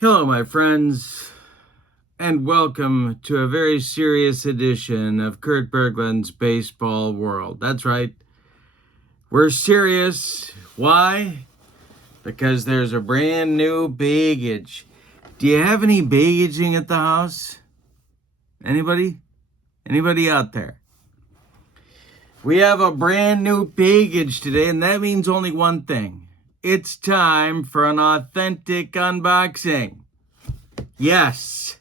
Hello, my friends, and welcome to a very serious edition of Kurt Berglund's Baseball World. That's right, we're serious. Why? Because there's a brand new baggage. Do you have any baggaging at the house? Anybody? Anybody out there? We have a brand new baggage today, and that means only one thing. It's time for an authentic unboxing. Yes,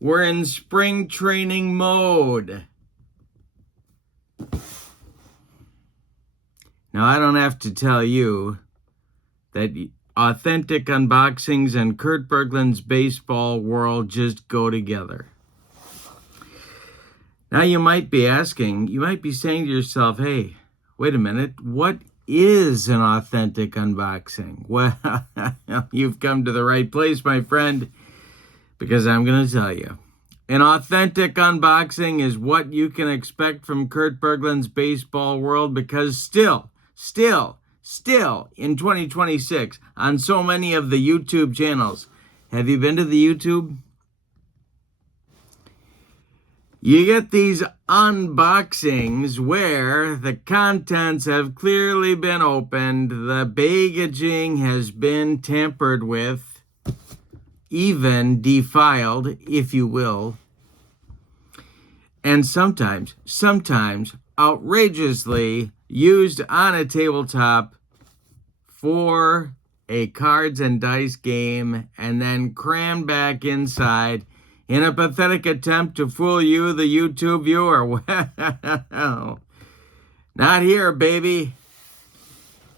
we're in spring training mode. Now, I don't have to tell you that authentic unboxings and Kurt Berglund's Baseball World just go together. Now, you might be asking, you might be saying to yourself, hey, wait a minute, what is an authentic unboxing? Well, you've come to the right place, my friend, because I'm going to tell you. An authentic unboxing is what you can expect from Kurt Berglund's Baseball World, because still, in 2026, on so many of the YouTube channels, have you been to the YouTube? You get these unboxings where the contents have clearly been opened, the packaging has been tampered with, even defiled, if you will, and sometimes outrageously used on a tabletop for a cards and dice game and then crammed back inside in a pathetic attempt to fool you, the YouTube viewer. Well, not here, baby.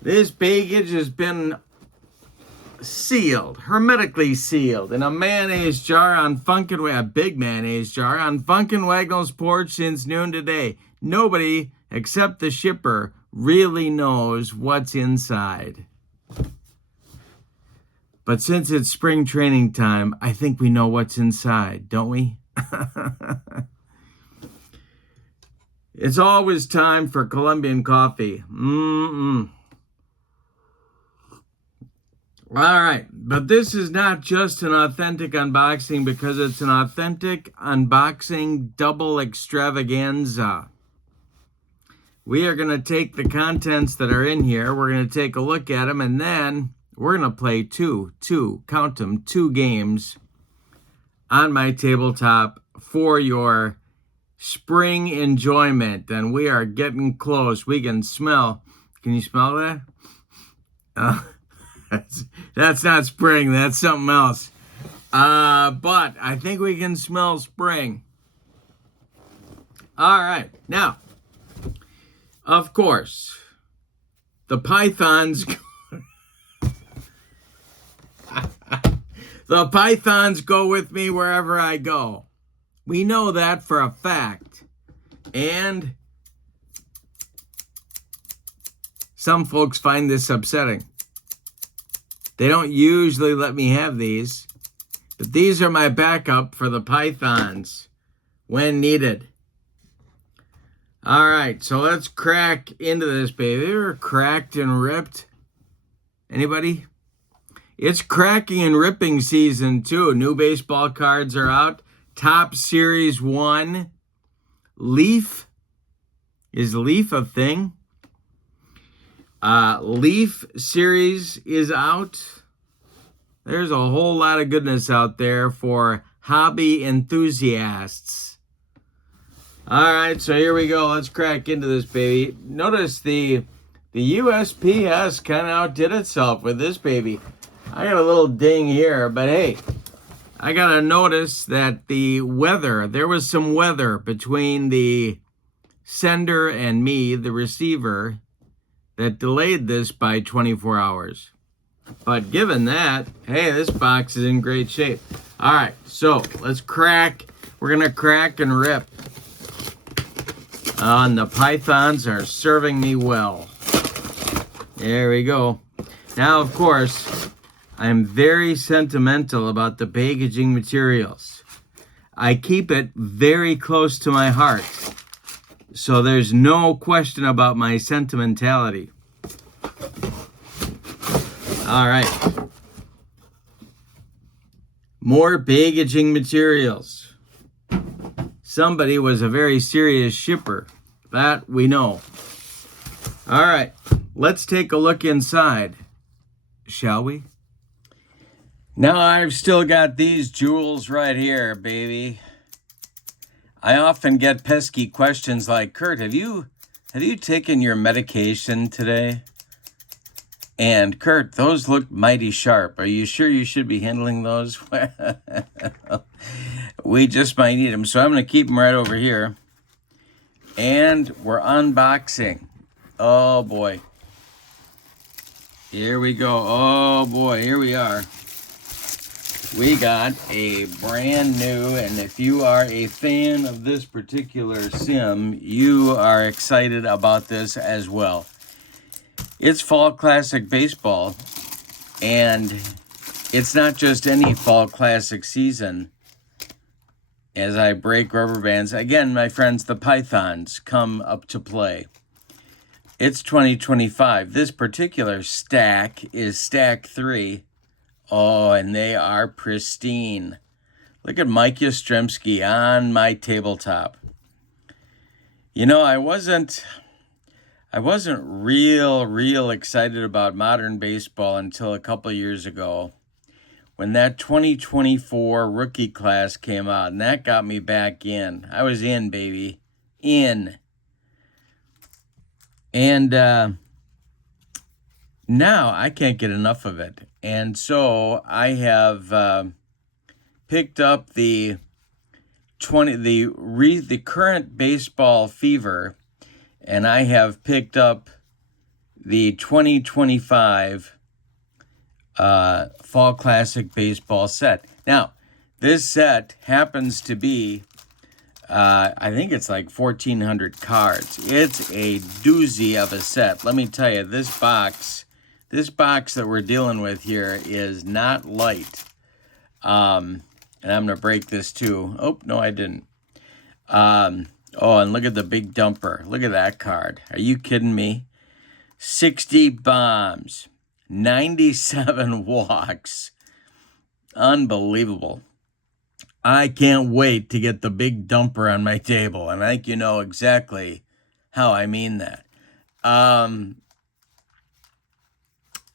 This package has been sealed, hermetically sealed, in a mayonnaise jar on a big mayonnaise jar on Funkin' Wagnall's porch since noon today. Nobody except the shipper really knows what's inside. But since it's spring training time, I think we know what's inside, don't we? It's always time for Colombian coffee. All right, but this is not just an authentic unboxing, because it's an authentic unboxing double extravaganza. We are going to take the contents that are in here, we're going to take a look at them, and then we're going to play two games on my tabletop for your spring enjoyment. And we are getting close. We can smell. Can you smell that? That's not spring. That's something else. But I think we can smell spring. All right. Now, of course, the pythons... The pythons go with me wherever I go. We know that for a fact. And some folks find this upsetting. They don't usually let me have these, but these are my backup for the pythons when needed. All right, so let's crack into this, baby. Ever cracked and ripped? Anybody? It's cracking and ripping season, too. New baseball cards are out. Top Series 1. Leaf. Is Leaf a thing? Leaf Series is out. There's a whole lot of goodness out there for hobby enthusiasts. All right, so here we go. Let's crack into this, baby. Notice the USPS kind of outdid itself with this baby. I got a little ding here, but hey, I got to notice that there was some weather between the sender and me, the receiver, that delayed this by 24 hours. But given that, hey, this box is in great shape. All right, so let's crack. We're going to crack and rip. And the pythons are serving me well. There we go. Now, of course, I'm very sentimental about the packaging materials. I keep it very close to my heart, so there's no question about my sentimentality. All right. More packaging materials. Somebody was a very serious shipper. That we know. All right, let's take a look inside, shall we? Now I've still got these jewels right here, baby. I often get pesky questions like, Kurt, have you taken your medication today? And Kurt, those look mighty sharp. Are you sure you should be handling those? We just might need them. So I'm going to keep them right over here. And we're unboxing. Oh, boy. Here we go. Oh, boy. Here we are. We got a brand new, and if you are a fan of this particular sim, you are excited about this as well. It's Fall Classic Baseball, and it's not just any Fall Classic season. As I break rubber bands, again, my friends, the Pythons come up to play. It's 2025. This particular stack is stack 3. Oh, and they are pristine. Look at Mike Yastrzemski on my tabletop. You know, I wasn't real excited about modern baseball until a couple years ago when that 2024 rookie class came out, and that got me back in. I was in, baby. In. And now I can't get enough of it. And so I have picked up the current baseball fever, and I have picked up the 2025 Fall Classic Baseball set. Now, this set happens to be, I think it's like 1,400 cards. It's a doozy of a set. Let me tell you, this box that we're dealing with here is not light. And I'm going to break this too. Oh, no, I didn't. Oh, and look at the big dumper. Look at that card. Are you kidding me? 60 bombs, 97 walks. Unbelievable. I can't wait to get the big dumper on my table. And I think you know exactly how I mean that.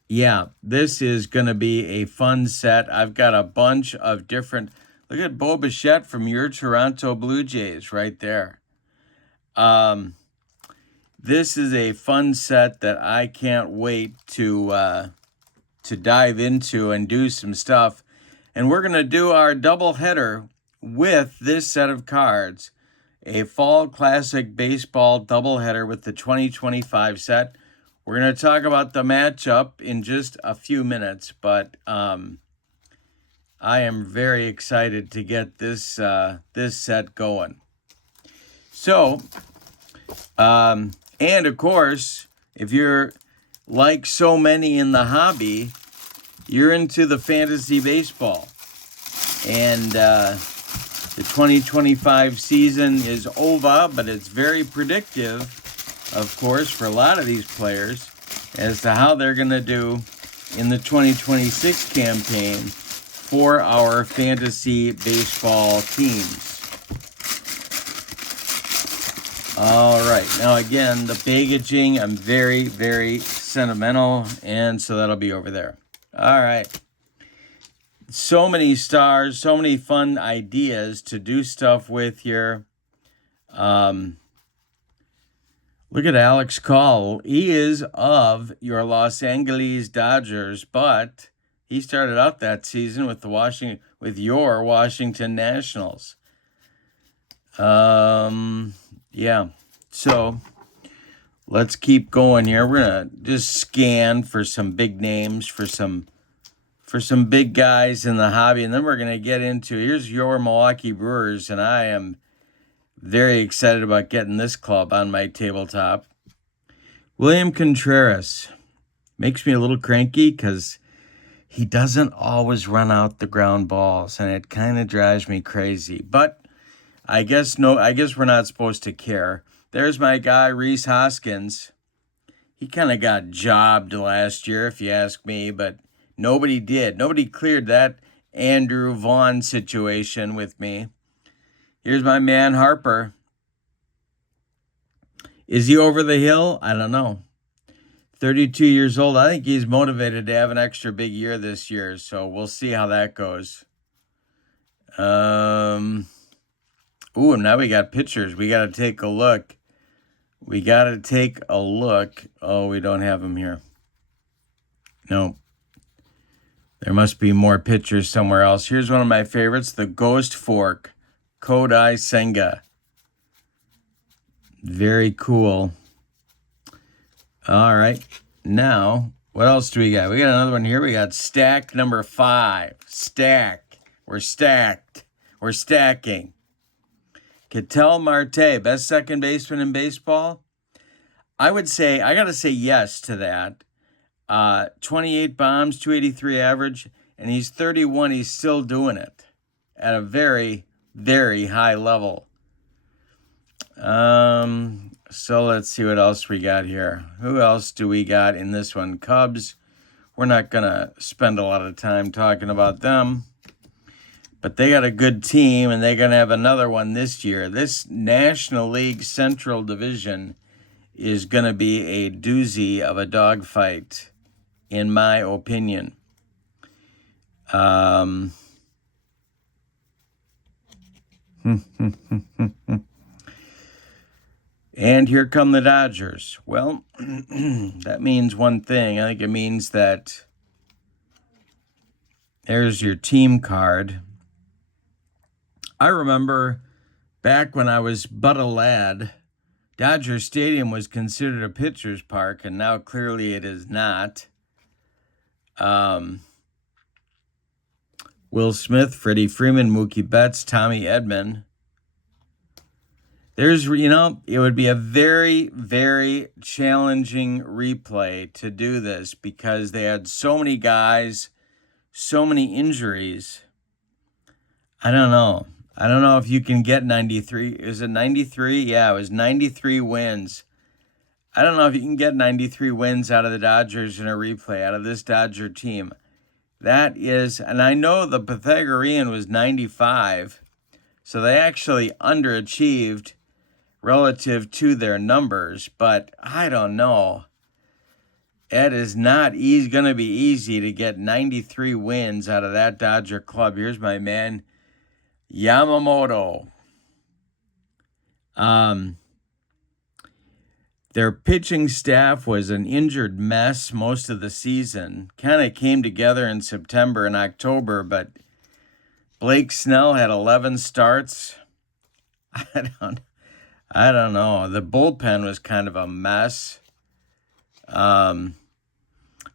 Yeah, this is going to be a fun set. I've got a bunch of different... Look at Bo Bichette from your Toronto Blue Jays right there. This is a fun set that I can't wait to dive into and do some stuff. And we're going to do our double header with this set of cards. A Fall Classic Baseball doubleheader with the 2025 set. We're going to talk about the matchup in just a few minutes, but I am very excited to get this set going. So, and of course, if you're like so many in the hobby, you're into the fantasy baseball. And the 2025 season is over, but it's very predictive, of course, for a lot of these players as to how they're going to do in the 2026 campaign for our fantasy baseball teams. All right. Now, again, the packaging, I'm very, very sentimental, and so that'll be over there. All right. So many stars, so many fun ideas to do stuff with here. Look at Alex Call. He is of your Los Angeles Dodgers, but he started out that season with your Washington Nationals. Yeah. So let's keep going here. We're gonna just scan for some big names, for some big guys in the hobby, and then we're gonna get into here's your Milwaukee Brewers, and I am very excited about getting this club on my tabletop. William Contreras makes me a little cranky because he doesn't always run out the ground balls, and it kind of drives me crazy. But I guess we're not supposed to care. There's my guy, Rhys Hoskins. He kind of got jobbed last year, if you ask me, but nobody did. Nobody cleared that Andrew Vaughn situation with me. Here's my man Harper. Is he over the hill? I don't know. 32 years old. I think he's motivated to have an extra big year this year, so we'll see how that goes. Ooh, now we got pitchers. We got to take a look. Oh, we don't have them here. No. There must be more pitchers somewhere else. Here's one of my favorites, the Ghost Fork, Kodai Senga. Very cool. All right. Now, what else do we got? We got another one here. We got stack number 5. Stack. We're stacked. We're stacking. Ketel Marte, best second baseman in baseball. I got to say yes to that. 28 bombs, 283 average, and he's 31. He's still doing it at a very, very high level. So let's see what else we got here. Who else do we got in this one? Cubs. We're not going to spend a lot of time talking about them, but they got a good team, and they're going to have another one this year. This National League Central Division is going to be a doozy of a dogfight, in my opinion. And here come the Dodgers. Well, that means one thing. I think it means that there's your team card. I remember back when I was but a lad, Dodger Stadium was considered a pitcher's park, and now clearly it is not. Will Smith, Freddie Freeman, Mookie Betts, Tommy Edman. It would be a very, very challenging replay to do this because they had so many guys, so many injuries. I don't know. I don't know if you can get 93. Is it 93? Yeah, it was 93 wins. I don't know if you can get 93 wins out of the Dodgers in a replay, out of this Dodger team. That is, and I know the Pythagorean was 95, so they actually underachieved relative to their numbers, but I don't know. It is not going to be easy to get 93 wins out of that Dodger club. Here's my man, Yamamoto. Their pitching staff was an injured mess most of the season. Kind of came together in September and October, but Blake Snell had 11 starts. I don't know. The bullpen was kind of a mess.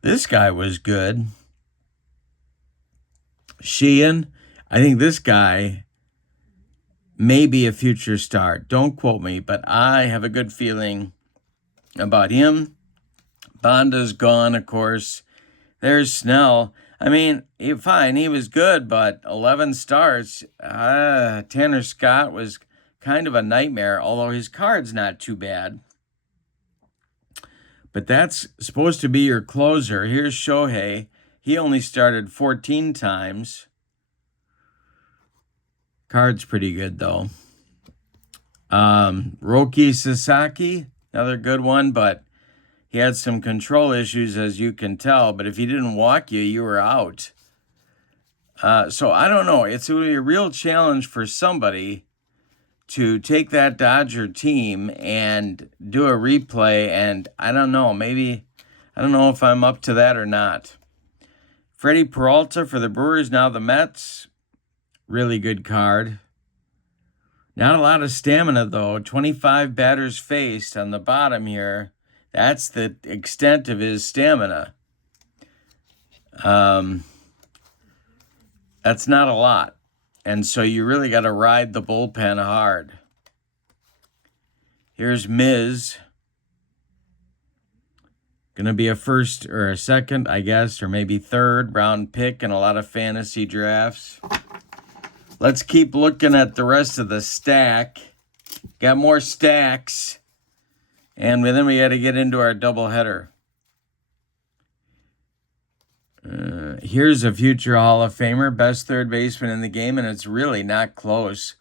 This guy was good. Sheehan, I think this guy may be a future star. Don't quote me, but I have a good feeling about him. Bonda's gone, of course. There's Snell. I mean, he was good, but 11 starts. Tanner Scott was kind of a nightmare, although his card's not too bad. But that's supposed to be your closer. Here's Shohei. He only started 14 times. Card's pretty good, though. Roki Sasaki, another good one, but he had some control issues, as you can tell. But if he didn't walk you, you were out. So I don't know. It's going to be a real challenge for somebody to take that Dodger team and do a replay, and I don't know, I don't know if I'm up to that or not. Freddie Peralta for the Brewers, now the Mets. Really good card. Not a lot of stamina, though. 25 batters faced on the bottom here. That's the extent of his stamina. That's not a lot. And so you really got to ride the bullpen hard. Here's Miz. Going to be a first or a second, I guess, or maybe third round pick in a lot of fantasy drafts. Let's keep looking at the rest of the stack. Got more stacks. And then we got to get into our doubleheader. Here's a future Hall of Famer, best third baseman in the game, and it's really not close.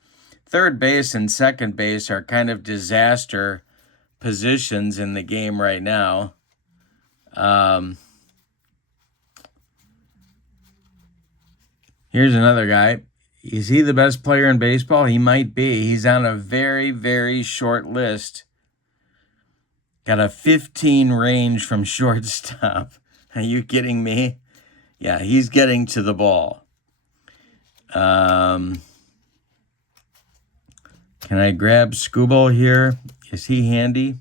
Third base and second base are kind of disaster positions in the game right now. Here's another guy. Is he the best player in baseball? He might be. He's on a very, very short list. Got a 15 range from shortstop. Are you kidding me? Yeah, he's getting to the ball. Can I grab Scooble here? Is he handy?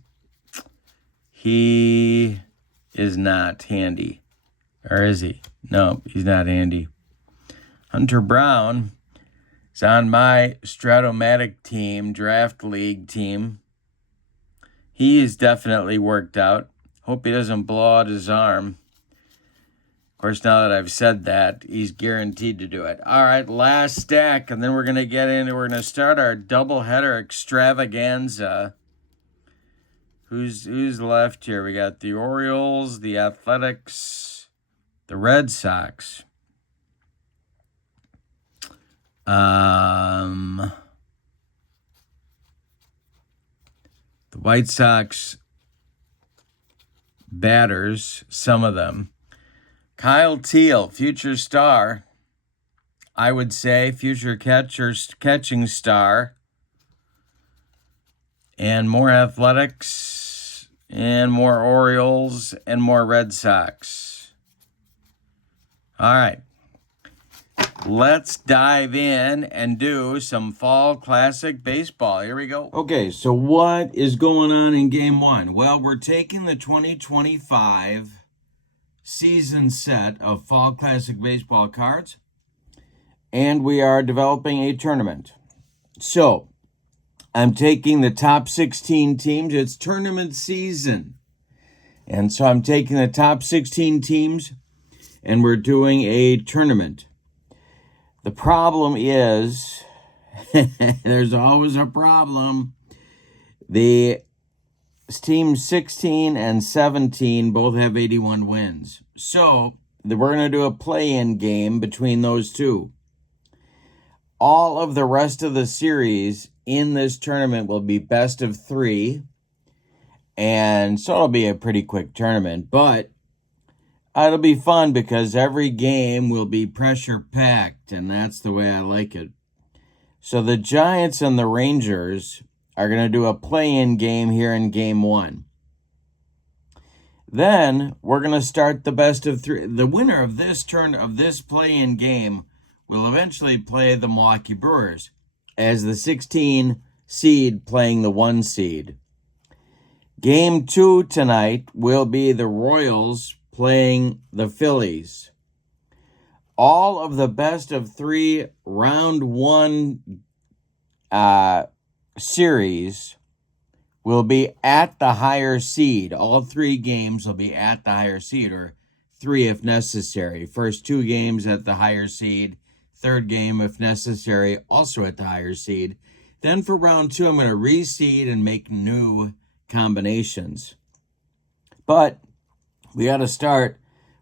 He is not handy. Or is he? No, he's not handy. Hunter Brown is on my Stratomatic team, draft league team. He is definitely worked out. Hope he doesn't blow out his arm. Of course, now that I've said that, he's guaranteed to do it. All right, last stack, and then we're going to start our doubleheader extravaganza. Who's left here? We got the Orioles, the Athletics, the Red Sox. The White Sox batters, some of them. Kyle Teal, future star, I would say, future catching star. And more Athletics, and more Orioles, and more Red Sox. All right. Let's dive in and do some Fall Classic Baseball. Here we go. Okay, so what is going on in Game 1? Well, we're taking the 2025 season set of Fall Classic Baseball cards, and we are developing a tournament. So, I'm taking the top 16 teams. It's tournament season. And so I'm taking the top 16 teams, and we're doing a tournament. The problem is, there's always a problem. The teams 16 and 17 both have 81 wins. So we're going to do a play-in game between those two. All of the rest of the series in this tournament will be best of 3. And so it'll be a pretty quick tournament. But it'll be fun because every game will be pressure-packed, and that's the way I like it. So the Giants and the Rangers are going to do a play-in game here in Game 1. Then we're going to start the best of 3. The winner of this play-in game will eventually play the Milwaukee Brewers as the 16 seed playing the 1 seed. Game 2 tonight will be the Royals playing the Phillies. All of the best of 3 round 1 series will be at the higher seed. All 3 games will be at the higher seed, or 3 if necessary. First 2 games at the higher seed. Third game, if necessary, also at the higher seed. Then for round 2, I'm going to reseed and make new combinations. But we got to start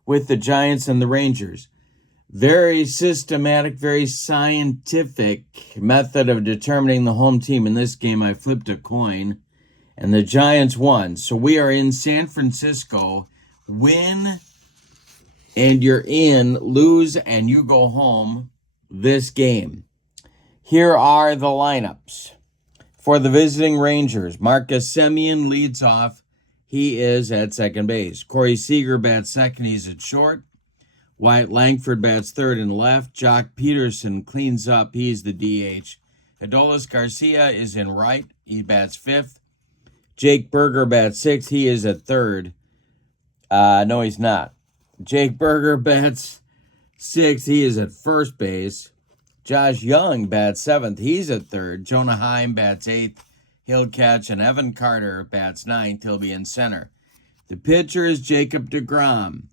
with the Giants and the Rangers. Very systematic, very scientific method of determining the home team. In this game, I flipped a coin, and the Giants won. So we are in San Francisco. Win, and you're in. Lose, and you go home this game. Here are the lineups. For the visiting Rangers, Marcus Semien leads off. He is at second base. Corey Seager bats second. He's at short. Wyatt Langford bats third and left. Jock Peterson cleans up. He's the DH. Adolis Garcia is in right. He bats fifth. Jake Berger bats sixth. He is at third. No, he's not. Jake Berger bats sixth. He is at first base. Josh Young bats seventh. He's at third. Jonah Heim bats eighth. He'll catch. And Evan Carter bats ninth. He'll be in center. The pitcher is Jacob deGrom.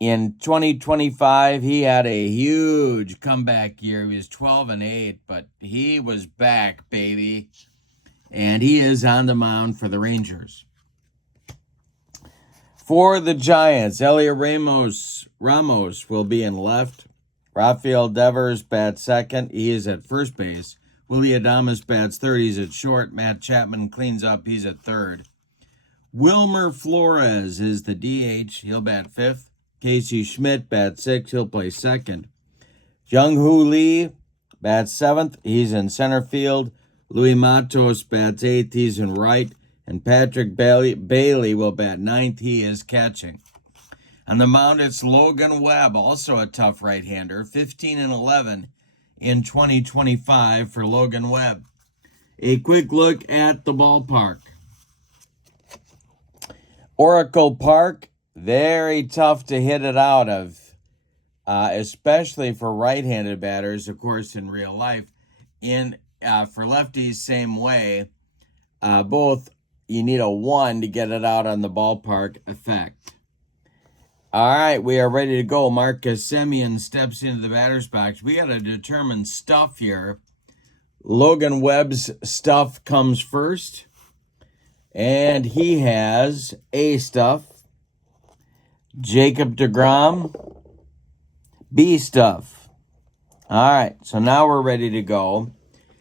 In 2025, he had a huge comeback year. He was 12-8, but he was back, baby. And he is on the mound for the Rangers. For the Giants, Elliot Ramos will be in left. Rafael Devers bats second. He is at first base. Willie Adames bats third. He's at short. Matt Chapman cleans up. He's at third. Wilmer Flores is the DH. He'll bat fifth. Casey Schmidt bats sixth. He'll play second. Jung-Hoo Lee bats seventh. He's in center field. Louis Matos bats eighth. He's in right. And Patrick Bailey will bat ninth. He is catching. On the mound, it's Logan Webb, also a tough right-hander. 15-11 in 2025 for Logan Webb. A quick look at the ballpark. Oracle Park, very tough to hit it out of, especially for right-handed batters, of course, in real life. For lefties, same way. Both, you need a 1 to get it out on the ballpark effect. All right, we are ready to go. Marcus Semien steps into the batter's box. We got to determine stuff here. Logan Webb's stuff comes first. And he has A stuff. Jacob deGrom, B stuff. All right, so now we're ready to go.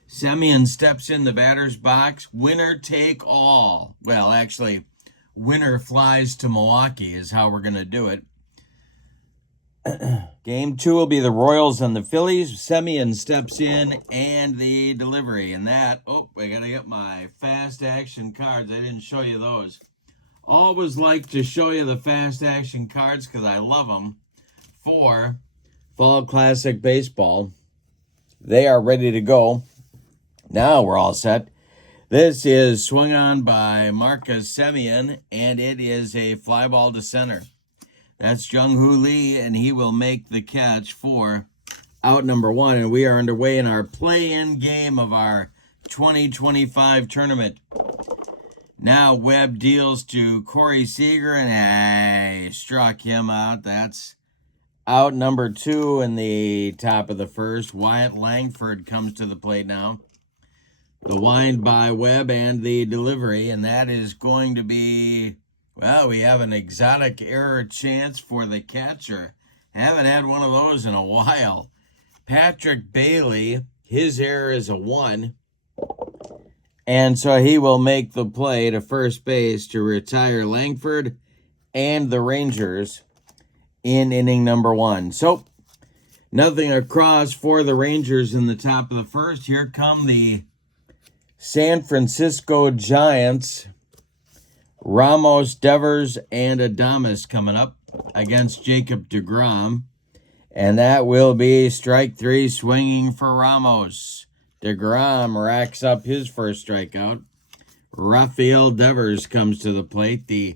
Semien steps in the batter's box. Winner take all. Well, actually, winner flies to Milwaukee is how we're going to do it. Game 2 will be the Royals and the Phillies. Semien steps in and the delivery. And that, I got to get my fast action cards. I didn't show you those. Always like to show you the fast action cards because I love them for Fall Classic Baseball. They are ready to go. Now we're all set. This is swung on by Marcus Semien, and it is a fly ball to center. That's Jung-Hoo Lee, and he will make the catch for out number 1. And we are underway in our play-in game of our 2025 tournament. Now Webb deals to Corey Seager, and I struck him out. That's out number 2 in the top of the first. Wyatt Langford comes to the plate now. The wind by Webb and the delivery, and that is going to be, well, we have an exotic error chance for the catcher. Haven't had one of those in a while. Patrick Bailey, his error is a 1. And so he will make the play to first base to retire Langford and the Rangers in inning number 1. So, nothing across for the Rangers in the top of the first. Here come the San Francisco Giants. Ramos, Devers, and Adames coming up against Jacob deGrom. And that will be strike 3 swinging for Ramos. deGrom racks up his first strikeout. Rafael Devers comes to the plate, the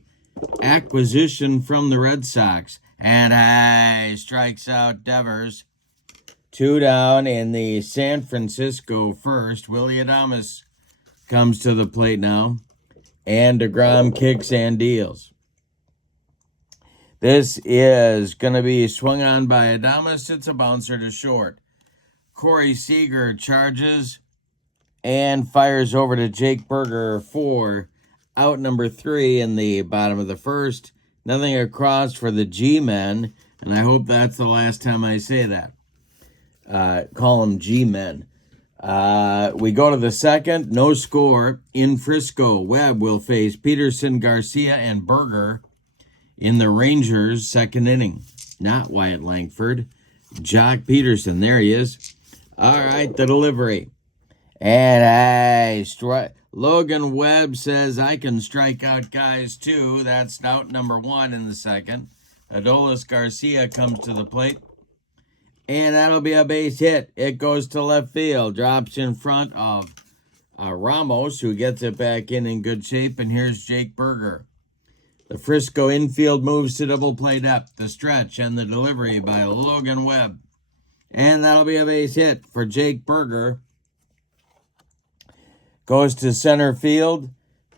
acquisition from the Red Sox. And strikes out Devers. 2 down in the San Francisco first. Willie Adames comes to the plate now. And deGrom kicks and deals. This is going to be swung on by Adames. It's a bouncer to short. Corey Seager charges and fires over to Jake Berger for out number 3 in the bottom of the first. Nothing across for the G-men, and I hope that's the last time I say that. Call them G-men. We go to the second. No score in Frisco. Webb will face Peterson, Garcia, and Berger in the Rangers' second inning. Not Wyatt Langford. Jock Peterson. There he is. All right, the delivery. And Logan Webb says, I can strike out guys too. That's out number 1 in the second. Adolis Garcia comes to the plate. And that'll be a base hit. It goes to left field. Drops in front of Ramos, who gets it back in good shape. And here's Jake Berger. The Frisco infield moves to double play depth. The stretch and the delivery by Logan Webb. And that'll be a base hit for Jake Berger. Goes to center field.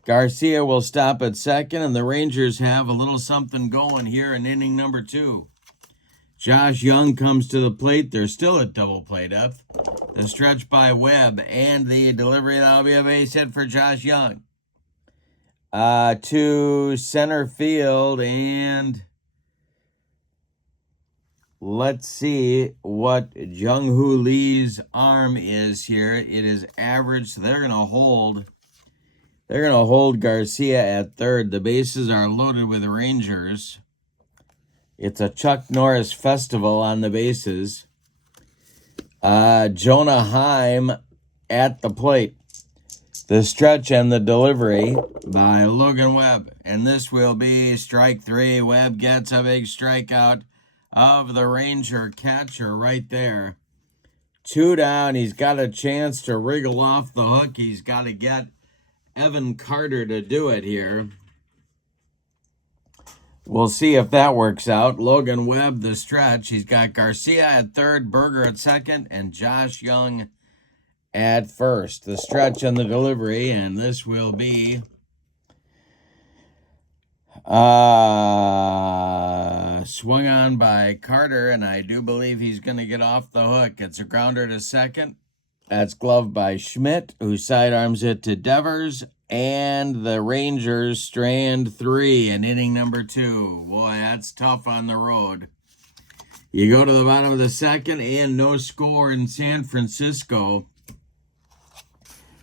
Garcia will stop at second. And the Rangers have a little something going here in inning number 2. Josh Young comes to the plate. They're still at double play depth. The stretch by Webb and the delivery. That'll be a base hit for Josh Young. to center field, and let's see what Jung-Hoo Lee's arm is here. It is average, so they're gonna hold Garcia at third. The bases are loaded with Rangers. It's a Chuck Norris festival on the bases. Jonah Heim at the plate. The stretch and the delivery by Logan Webb. And this will be strike three. Webb gets a big strikeout of the Ranger catcher right there. 2 down. He's got a chance to wriggle off the hook. He's got to get Evan Carter to do it here. We'll see if that works out. Logan Webb, the stretch. He's got Garcia at third, Berger at second, and Josh Young at first. The stretch and the delivery, and this will be swung on by Carter, and I do believe he's going to get off the hook. It's a grounder to second. That's gloved by Schmidt, who sidearms it to Devers, and the Rangers strand 3 in inning number 2. Boy, that's tough on the road. You go to the bottom of the second, and no score in San Francisco.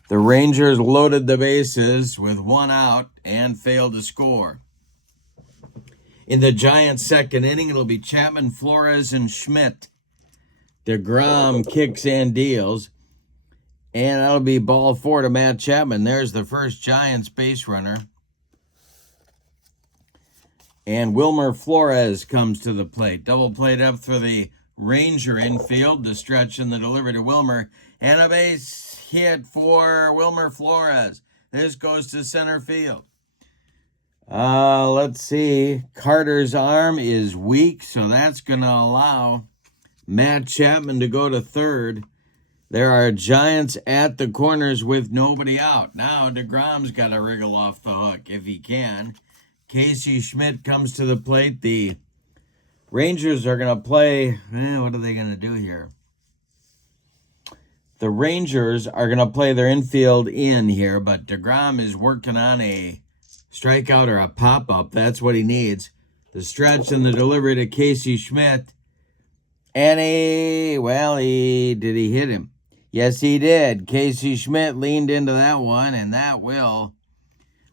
The Rangers loaded the bases with 1 out and failed to score. In the Giants' second inning, it'll be Chapman, Flores, and Schmidt. DeGrom kicks and deals. And that'll be ball 4 to Matt Chapman. There's the first Giants base runner. And Wilmer Flores comes to the plate. Double plate up for the Ranger infield. The stretch and the delivery to Wilmer. And a base hit for Wilmer Flores. This goes to center field. Let's see. Carter's arm is weak, so that's going to allow Matt Chapman to go to third. There are Giants at the corners with nobody out. Now DeGrom's got to wriggle off the hook if he can. Casey Schmidt comes to the plate. The Rangers are going to play. What are they going to do here? The Rangers are going to play their infield in here, but DeGrom is working on a strikeout or a pop-up. That's what he needs. The stretch and the delivery to Casey Schmidt. And did he hit him? Yes, he did. Casey Schmidt leaned into that one, and that will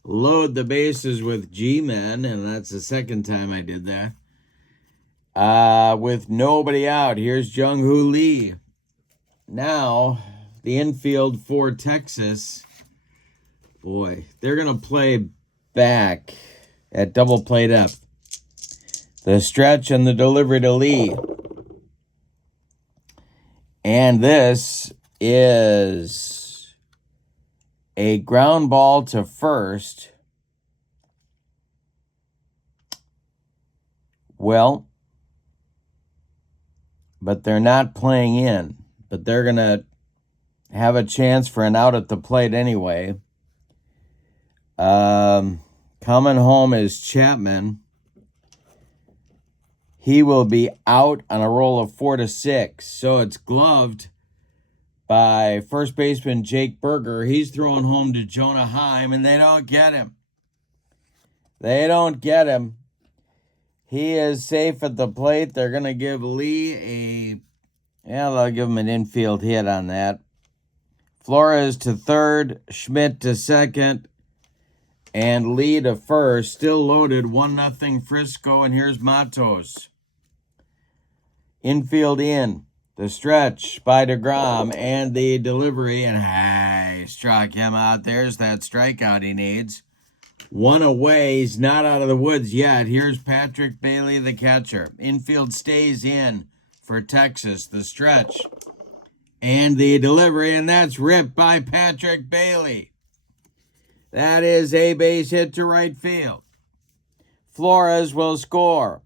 load the bases with G-men, and that's the second time I did that. With nobody out, here's Jung-Hoo Lee. Now, the infield for Texas. Boy, they're going to play back at double play depth. The stretch and the delivery to Lee. And this is a ground ball to first. Well, but they're not playing in. But they're going to have a chance for an out at the plate anyway. Coming home is Chapman. He will be out on a roll of 4 to 6. So it's gloved by first baseman Jake Berger. He's throwing home to Jonah Heim, and they don't get him. They don't get him. He is safe at the plate. They're going to give Lee they'll give him an infield hit on that. Flores to third, Schmidt to second, and Lee to first. Still loaded, 1-0 Frisco, and here's Matos. Infield in. The stretch by DeGrom and the delivery, and struck him out. There's that strikeout he needs. 1 away. He's not out of the woods yet. Here's Patrick Bailey, the catcher. Infield stays in for Texas. The stretch and the delivery, and that's ripped by Patrick Bailey. That is a base hit to right field. Flores will score.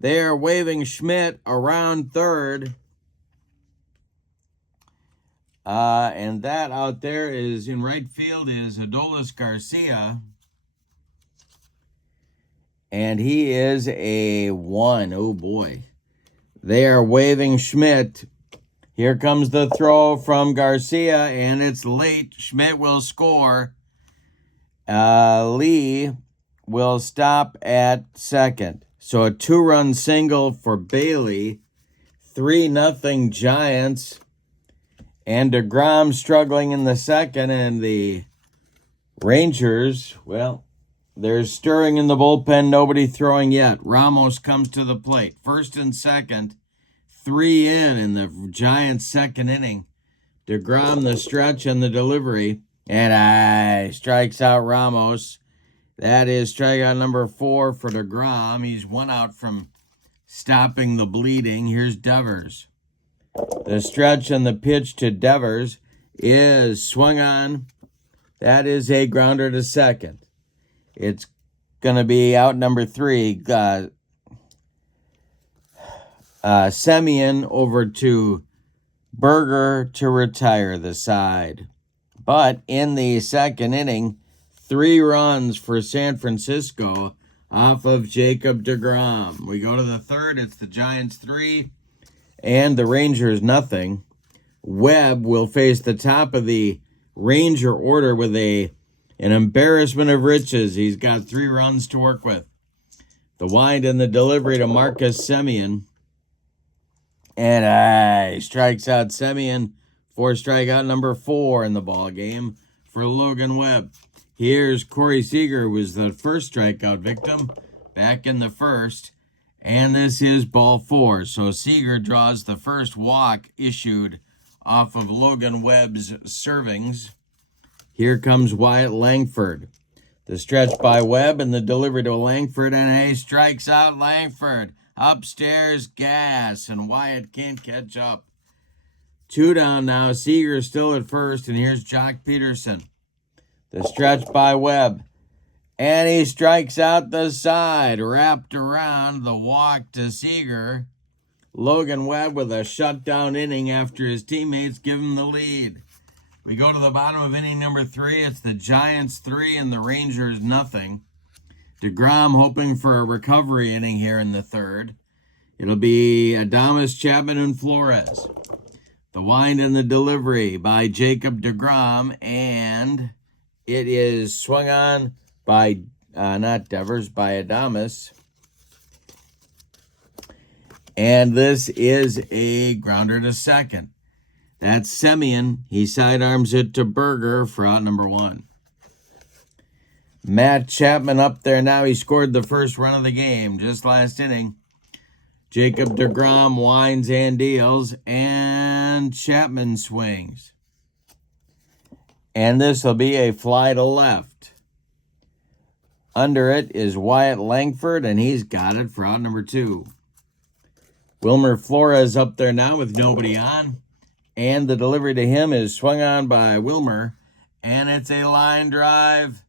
They are waving Schmidt around third. And that out there is in right field is Adolis Garcia. And he is a 1. Oh, boy. They are waving Schmidt. Here comes the throw from Garcia, and it's late. Schmidt will score. Lee will stop at second. So a 2-run single for Bailey. 3-0 Giants. And DeGrom struggling in the second. And the Rangers, well, they're stirring in the bullpen. Nobody throwing yet. Ramos comes to the plate. First and second. 3 in the Giants' second inning. DeGrom, the stretch and the delivery. And strikes out Ramos. That is strikeout number 4 for DeGrom. He's 1 out from stopping the bleeding. Here's Devers. The stretch and the pitch to Devers is swung on. That is a grounder to second. It's going to be out number 3. Semien over to Berger to retire the side. But in the second inning, 3 runs for San Francisco off of Jacob DeGrom. We go to the third. It's the Giants 3 and the Rangers 0. Webb will face the top of the Ranger order with an embarrassment of riches. He's got 3 runs to work with. The wind and the delivery to Marcus Semien. And he strikes out Semien for strikeout number 4 in the ball game for Logan Webb. Here's Corey Seager, who was the first strikeout victim back in the first. And this is ball 4. So Seager draws the first walk issued off of Logan Webb's servings. Here comes Wyatt Langford. The stretch by Webb and the delivery to Langford, and he strikes out Langford. Upstairs gas, and Wyatt can't catch up. 2 down now. Seager still at first, and here's Jock Peterson. The stretch by Webb, and he strikes out the side. Wrapped around the walk to Seager. Logan Webb with a shutdown inning after his teammates give him the lead. We go to the bottom of inning number 3. It's the Giants 3 and the Rangers 0. DeGrom hoping for a recovery inning here in the third. It'll be Adames, Chapman, and Flores. The wind and the delivery by Jacob DeGrom, and it is swung on by, not Devers, by Adames. And this is a grounder to second. That's Semien. He sidearms it to Berger for out number 1. Matt Chapman up there now. He scored the first run of the game just last inning. Jacob DeGrom winds and deals, and Chapman swings. And this will be a fly to left. Under it is Wyatt Langford, and he's got it for out number 2. Wilmer Flores up there now with nobody on. And the delivery to him is swung on by Wilmer. And it's a line drive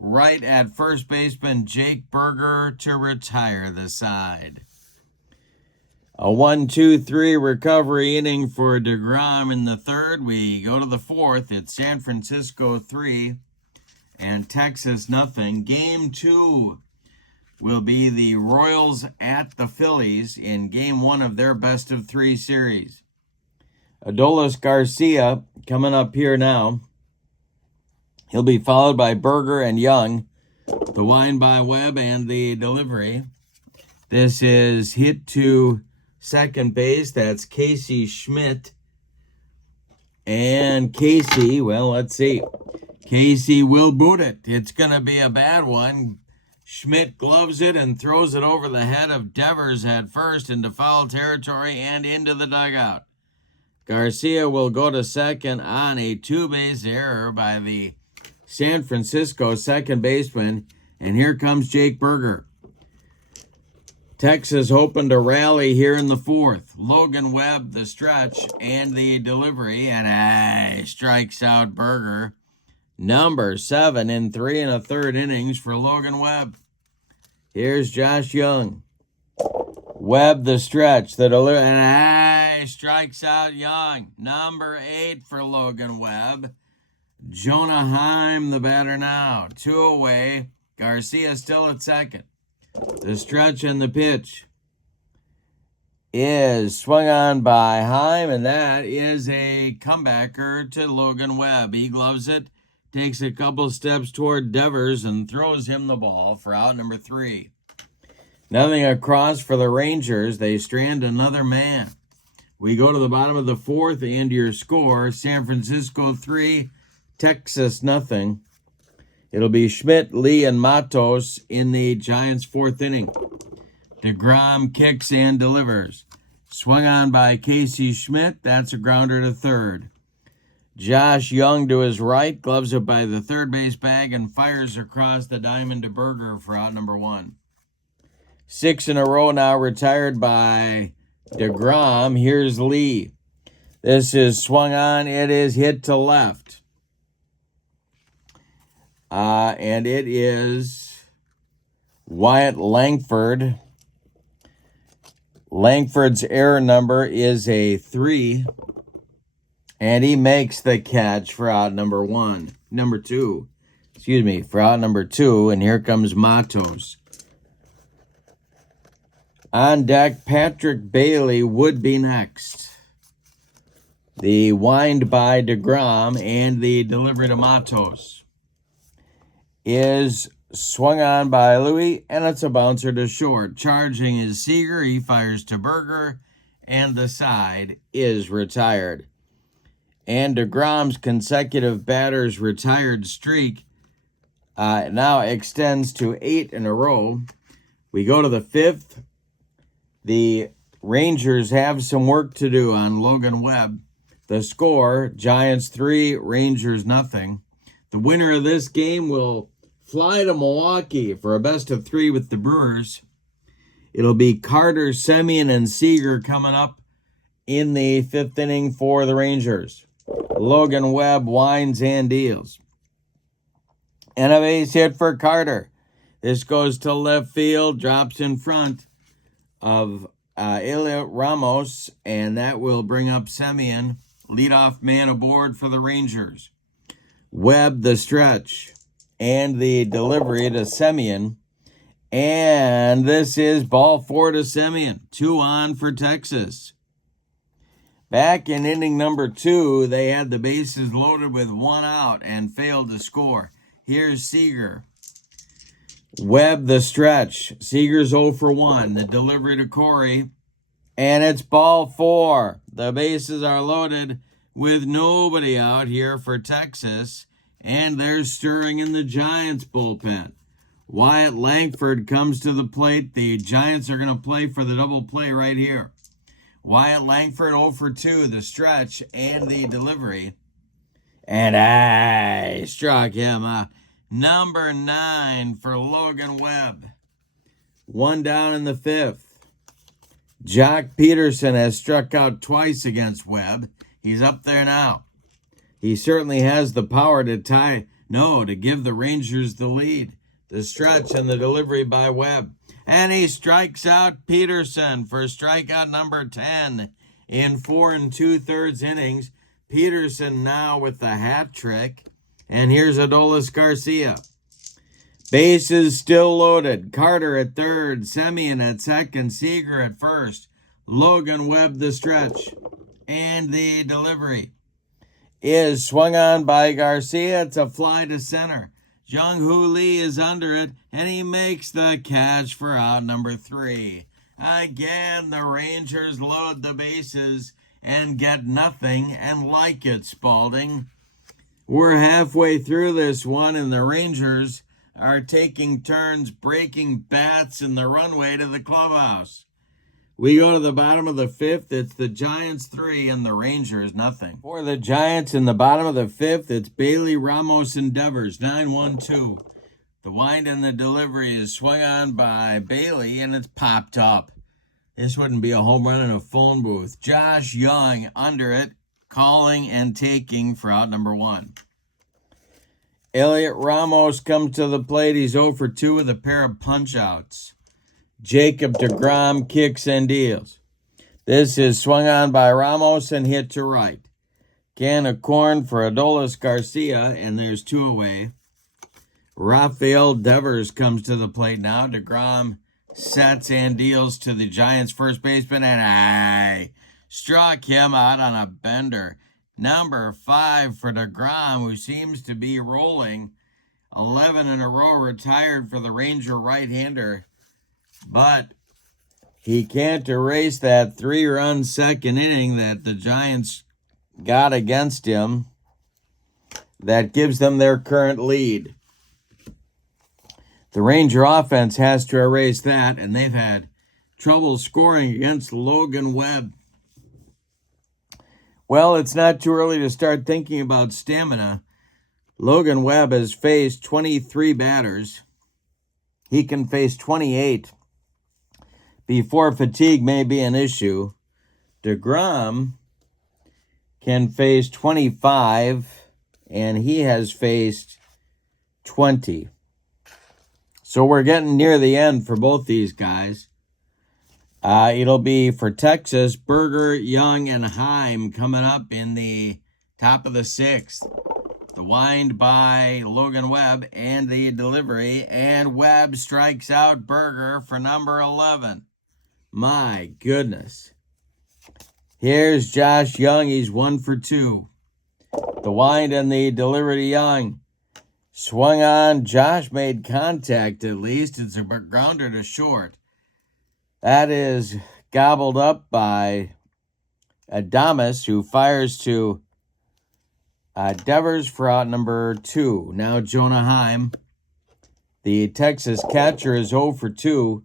right at first baseman Jake Berger to retire the side. A 1-2-3 recovery inning for DeGrom in the third. We go to the fourth. It's San Francisco 3 and Texas 0. Game 2 will be the Royals at the Phillies in Game 1 of their best-of-3 series. Adolis Garcia coming up here now. He'll be followed by Berger and Young. The wind by Webb and the delivery. This is hit to second base. That's Casey Schmidt. And Casey, well, let's see. Casey will boot it. It's going to be a bad one. Schmidt gloves it and throws it over the head of Devers at first into foul territory and into the dugout. Garcia will go to second on a 2-base error by the San Francisco second baseman. And here comes Jake Berger. Texas hoping to rally here in the fourth. Logan Webb, the stretch and the delivery. And strikes out Berger. Number 7 in 3 1/3 innings for Logan Webb. Here's Josh Young. Webb, the stretch, the delivery, and strikes out Young. Number 8 for Logan Webb. Jonah Heim, the batter now. 2 away. Garcia still at second. The stretch and the pitch is swung on by Heim, and that is a comebacker to Logan Webb. He gloves it, takes a couple steps toward Devers and throws him the ball for out number 3. Nothing across for the Rangers. They strand another man. We go to the bottom of the 4th, and your score, San Francisco 3, Texas nothing. It'll be Schmidt, Lee, and Matos in the Giants' 4th inning. DeGrom kicks and delivers. Swung on by Casey Schmidt. That's a grounder to third. Josh Young to his right, gloves it by the third base bag, and fires across the diamond to Berger for out number 1. 6 in a row now retired by DeGrom. Here's Lee. This is swung on. It is hit to left. And it is Wyatt Langford. Langford's error number is a 3. And he makes the catch for out number 2. For out number 2. And here comes Matos. On deck, Patrick Bailey would be next. The wind by DeGrom and the delivery to Matos is swung on by Louis, and it's a bouncer to short. Charging is Seager. He fires to Berger, and the side is retired. And DeGrom's consecutive batters retired streak now extends to 8 in a row. We go to the 5th. The Rangers have some work to do on Logan Webb. The score, Giants 3, Rangers nothing. The winner of this game will fly to Milwaukee for a best-of-3 with the Brewers. It'll be Carter, Semien, and Seager coming up in the 5th inning for the Rangers. Logan Webb winds and deals. And a base hit for Carter. This goes to left field, drops in front of Elliot Ramos, and that will bring up Semien, leadoff man aboard for the Rangers. Webb the stretch and the delivery to Semien, and this is ball 4 to Semien. 2 on for Texas. Back in inning number 2, they had the bases loaded with 1 out and failed to score. Here's Seager. Webb the stretch. Seager's 0 for 1. The delivery to Corey. And it's ball 4. The bases are loaded with nobody out here for Texas. And they're stirring in the Giants bullpen. Wyatt Langford comes to the plate. The Giants are going to play for the double play right here. Wyatt Langford 0 for 2. The stretch and the delivery. And I struck him out. Number 9 for Logan Webb. 1 down in the 5th. Jock Peterson has struck out twice against Webb. He's up there now. He certainly has the power to to give the Rangers the lead. The stretch and the delivery by Webb. And he strikes out Peterson for strikeout number 10 in 4 2/3 innings. Peterson now with the hat trick. And here's Adolis Garcia. Bases still loaded. Carter at third. Semien at second. Seager at first. Logan Webb the stretch. And the delivery is swung on by Garcia. It's a fly to center. Jung-Hoo Lee is under it, and he makes the catch for out number 3. Again, the Rangers load the bases and get nothing, and like it, Spalding. We're halfway through this one, and the Rangers are taking turns breaking bats in the runway to the clubhouse. We go to the bottom of the 5th. It's the Giants 3 and the Rangers nothing. For the Giants in the bottom of the 5th, it's Bailey, Ramos, and Devers, 9-1-2. The wind and the delivery is swung on by Bailey, and it's popped up. This wouldn't be a home run in a phone booth. Josh Young under it, calling and taking for out number 1. Elliot Ramos comes to the plate. He's 0 for 2 with a pair of punch-outs. Jacob DeGrom kicks and deals. This is swung on by Ramos and hit to right. Can of corn for Adolis Garcia, and there's 2 away. Rafael Devers comes to the plate now. DeGrom sets and deals to the Giants' first baseman, and I struck him out on a bender. Number 5 for DeGrom, who seems to be rolling. 11 in a row retired for the Ranger right-hander. But he can't erase that 3-run second inning that the Giants got against him. That gives them their current lead. The Ranger offense has to erase that, and they've had trouble scoring against Logan Webb. Well, it's not too early to start thinking about stamina. Logan Webb has faced 23 batters. He can face 28 before fatigue may be an issue. DeGrom can face 25, and he has faced 20. So we're getting near the end for both these guys. It'll be for Texas, Berger, Young, and Heim coming up in the top of the 6th. The wind by Logan Webb and the delivery, and Webb strikes out Berger for number 11. My goodness. Here's Josh Young. He's 1 for 2. The wind and the delivery to Young. Swung on. Josh made contact at least. It's a grounder to short. That is gobbled up by Adames, who fires to Devers for out number 2. Now Jonah Heim. The Texas catcher is 0 for 2.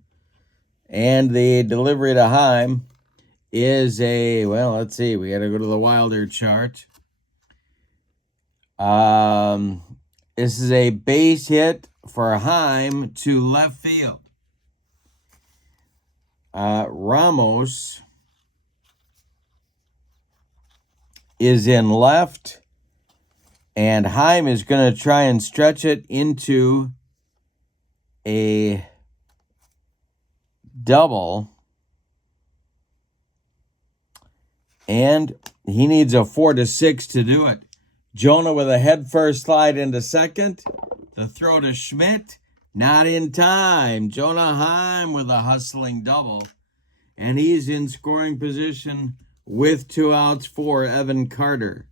And the delivery to Heim is a, well, let's see. We got to go to the Wilder chart. This is a base hit for Heim to left field. Ramos is in left, and Heim is going to try and stretch it into a double, and he needs a 4-6 to do it. Jonah with a head-first slide into second. The throw to Schmidt, not in time. Jonah Heim with a hustling double, and he's in scoring position with 2 outs for Evan Carter.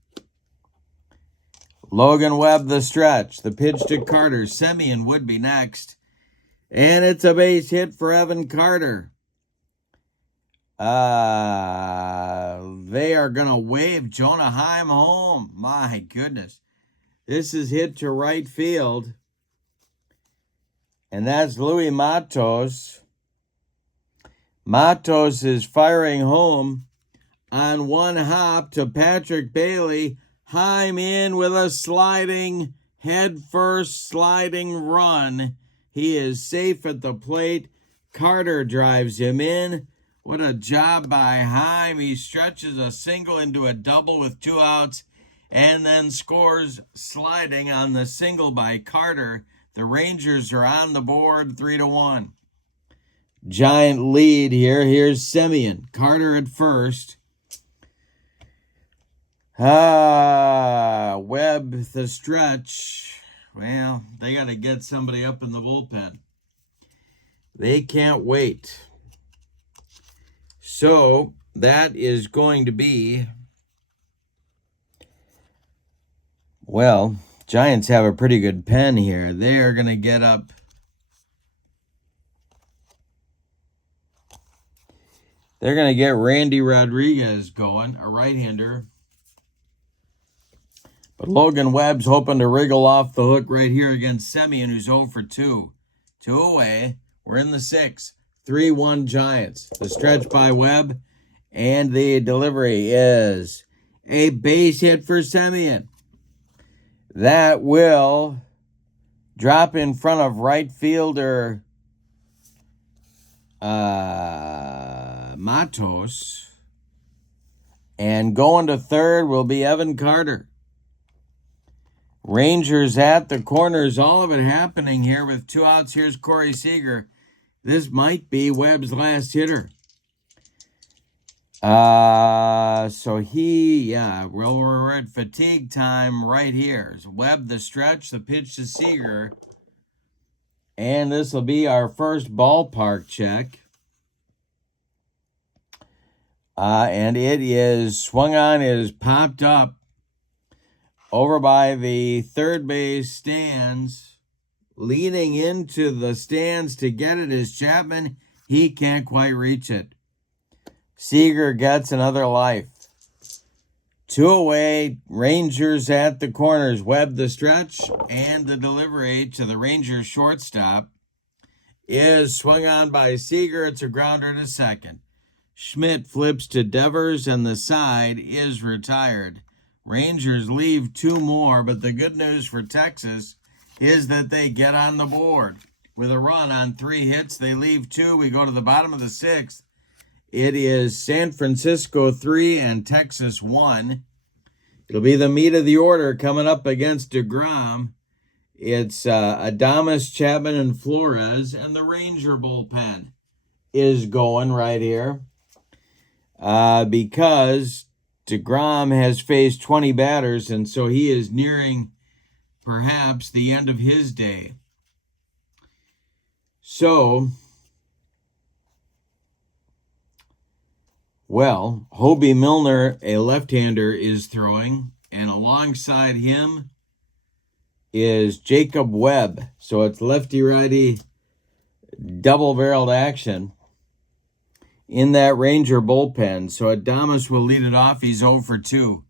Logan Webb the stretch. The pitch to Carter. Semien would be next. And it's a base hit for Evan Carter. They are going to wave Jonah Heim home. My goodness. This is hit to right field. And that's Louis Matos. Matos is firing home on one hop to Patrick Bailey. Heim in with a sliding, head-first sliding run. He is safe at the plate. Carter drives him in. What a job by Heim. He stretches a single into a double with 2 outs and then scores sliding on the single by Carter. The Rangers are on the board 3-1. Giant lead here. Here's Semien. Carter at first. Webb the stretch. Well, they got to get somebody up in the bullpen. They can't wait. So that is going to be, well, Giants have a pretty good pen here. They're going to get up. They're going to get Randy Rodriguez going, a right-hander. But Logan Webb's hoping to wriggle off the hook right here against Semien, who's 0 for 2. 2 away. We're in the 6th. 3-1 Giants. The stretch by Webb, and the delivery is a base hit for Semien. That will drop in front of right fielder Matos. And going to third will be Evan Carter. Rangers at the corners. All of it happening here with 2 outs. Here's Corey Seager. This might be Webb's last hitter. So we're at fatigue time right here. So Webb the stretch, the pitch to Seager. And this will be our first ballpark check. And it is swung on, it is popped up. over by the third base stands. Leaning into the stands to get it is Chapman. He can't quite reach it. Seager gets another life. 2 away, Rangers at the corners. Webb the stretch, and the delivery to the Rangers shortstop is swung on by Seager. It's a grounder to second. Schmidt flips to Devers, and the side is retired. Rangers leave 2 more, but the good news for Texas is that they get on the board. With a run on 3 hits, they leave 2. We go to the bottom of the 6th. It is San Francisco 3 and Texas 1. It'll be the meat of the order coming up against DeGrom. It's Adames, Chapman, and Flores, and the Ranger bullpen is going right here because DeGrom has faced 20 batters, and so he is nearing perhaps the end of his day. So, well, Hobie Milner, a left-hander, is throwing, and alongside him is Jacob Webb. So it's lefty-righty double-barreled action in that Ranger bullpen. So Adames will lead it off. He's 0 for 2.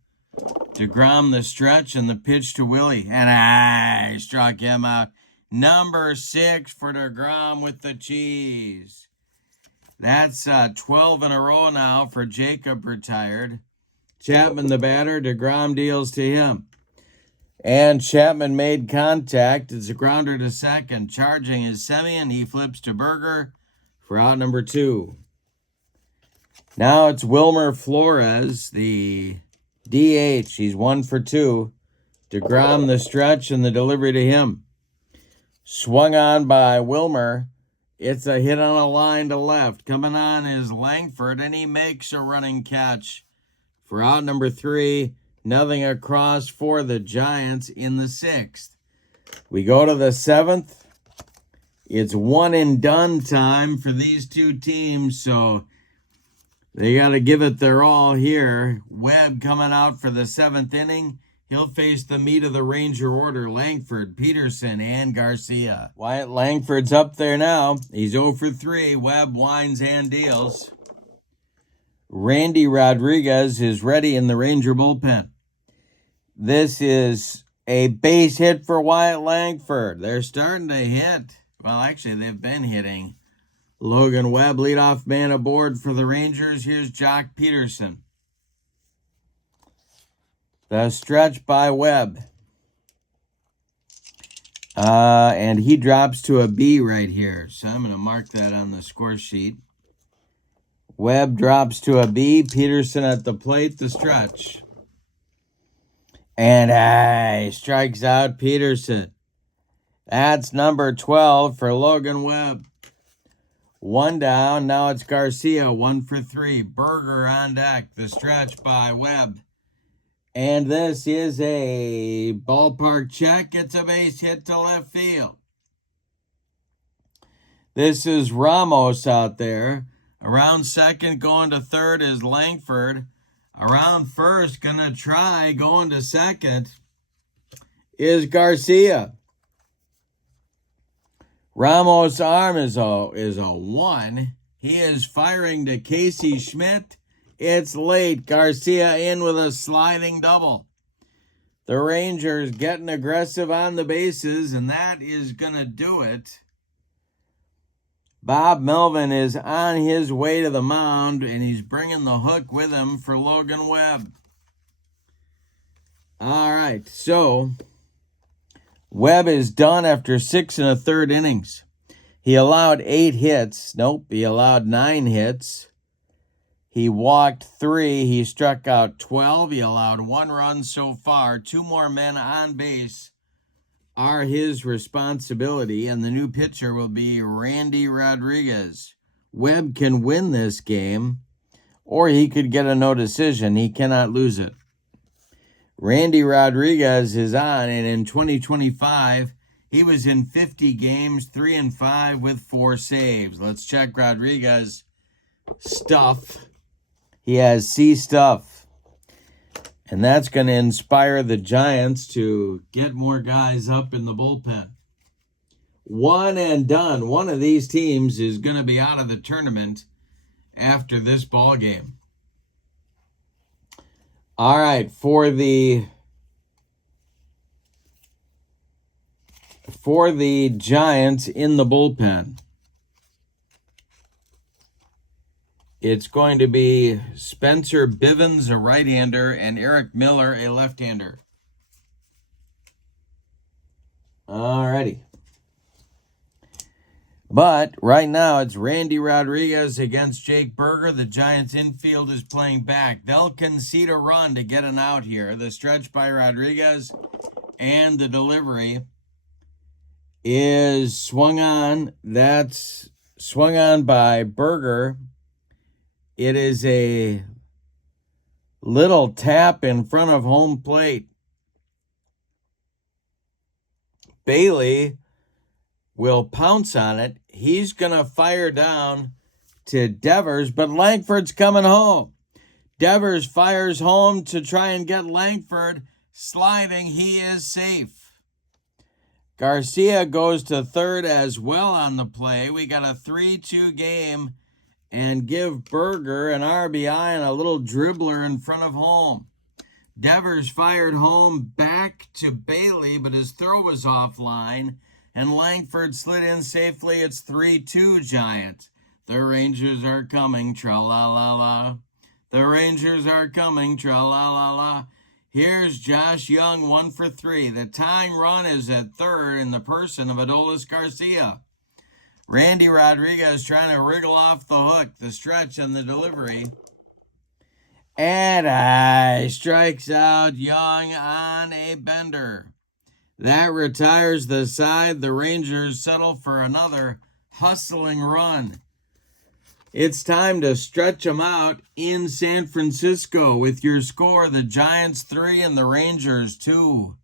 DeGrom the stretch and the pitch to Willie. And I struck him out. Number 6 for DeGrom with the cheese. That's 12 in a row now for Jacob retired. Chapman the batter. DeGrom deals to him. And Chapman made contact. It's a grounder to second. Charging is Semien. He flips to Berger for out number 2. Now it's Wilmer Flores, the DH. He's 1 for 2. DeGrom the stretch and the delivery to him. Swung on by Wilmer. It's a hit on a line to left. Coming on is Langford, and he makes a running catch for out number 3. Nothing across for the Giants in the 6th. We go to the 7th. It's one and done time for these 2 teams, so they got to give it their all here. Webb coming out for the 7th inning. He'll face the meat of the Ranger order, Langford, Peterson, and Garcia. Wyatt Langford's up there now. He's 0 for 3. Webb winds and deals. Randy Rodriguez is ready in the Ranger bullpen. This is a base hit for Wyatt Langford. They're starting to hit. Well, actually, they've been hitting. Logan Webb, leadoff man aboard for the Rangers. Here's Jock Peterson. The stretch by Webb. And he drops to a B right here. So I'm going to mark that on the score sheet. Webb drops to a B. Peterson at the plate, the stretch. And he strikes out Peterson. That's number 12 for Logan Webb. 1 down. Now it's Garcia, 1 for 3. Berger on deck. The stretch by Webb. And this is a ballpark check. It's a base hit to left field. This is Ramos out there. Around second, going to third is Langford. Around first, gonna try going to second is Garcia. Ramos' arm is a 1. He is firing to Casey Schmidt. It's late. Garcia in with a sliding double. The Rangers getting aggressive on the bases, and that is going to do it. Bob Melvin is on his way to the mound, and he's bringing the hook with him for Logan Webb. All right, so Webb is done after 6 1/3 innings. He allowed 8 hits. Nope, he allowed 9 hits. He walked 3. He struck out 12. He allowed 1 run so far. 2 more men on base are his responsibility, and the new pitcher will be Randy Rodriguez. Webb can win this game, or he could get a no decision. He cannot lose it. Randy Rodriguez is on, and in 2025, he was in 50 games, 3-5 with 4 saves. Let's check Rodriguez stuff. He has C stuff. And that's going to inspire the Giants to get more guys up in the bullpen. One and done. One of these teams is going to be out of the tournament after this ball game. All right, for the Giants in the bullpen, it's going to be Spencer Bivens, a right-hander, and Eric Miller, a left-hander. All righty. But right now, it's Randy Rodriguez against Jake Berger. The Giants infield is playing back. They'll concede a run to get an out here. The stretch by Rodriguez and the delivery is swung on. That's swung on by Berger. It is a little tap in front of home plate. Bailey will pounce on it. He's going to fire down to Devers, but Langford's coming home. Devers fires home to try and get Langford. Sliding, he is safe. Garcia goes to third as well on the play. We got a 3-2 game and give Berger an RBI and a little dribbler in front of home. Devers fired home back to Bailey, but his throw was offline, and Langford slid in safely. It's 3-2 Giants. The Rangers are coming, tra-la-la-la. The Rangers are coming, tra-la-la-la. Here's Josh Young, 1 for 3. The tying run is at third in the person of Adolis Garcia. Randy Rodriguez trying to wriggle off the hook. The stretch and the delivery. And strikes out Young on a bender. That retires the side. The Rangers settle for another hustling run. It's time to stretch them out in San Francisco with your score, the Giants 3 and the Rangers 2.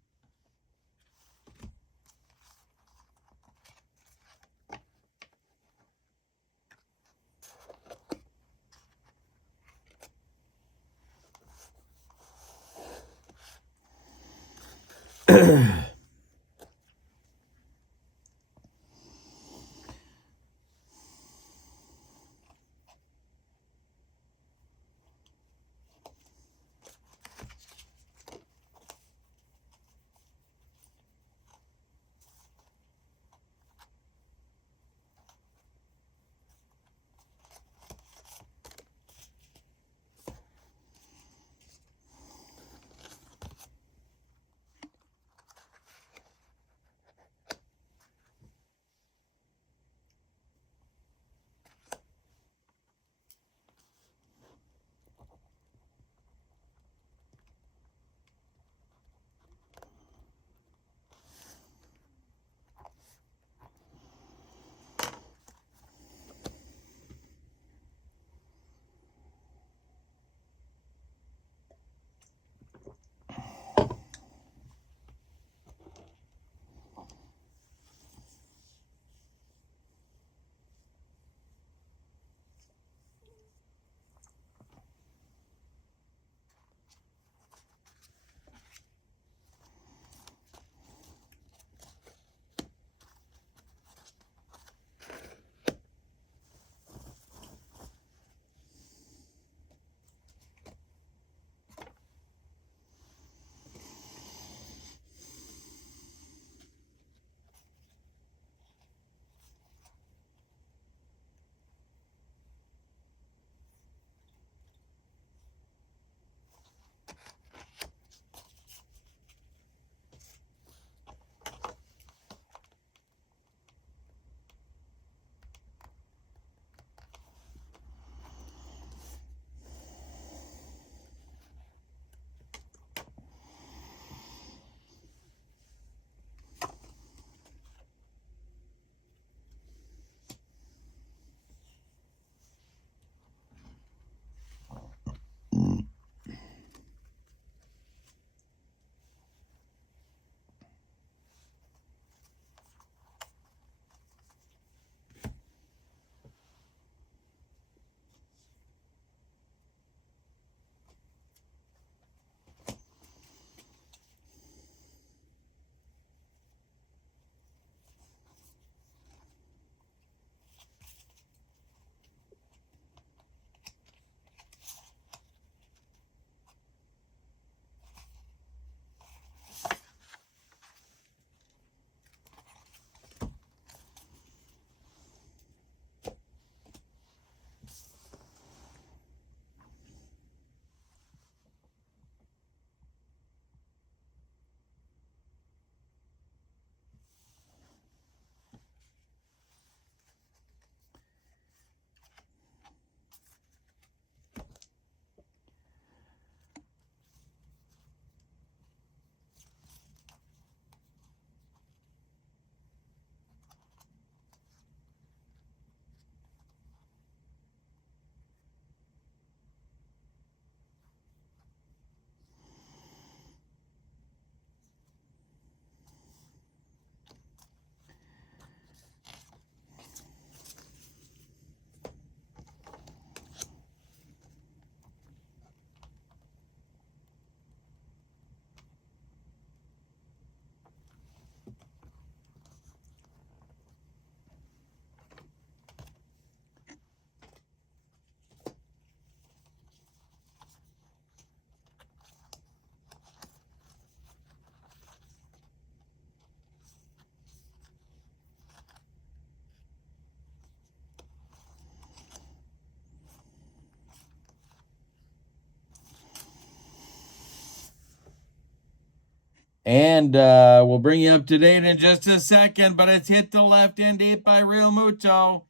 And we'll bring you up to date in just a second, but it's hit to left and deep by Real Muto.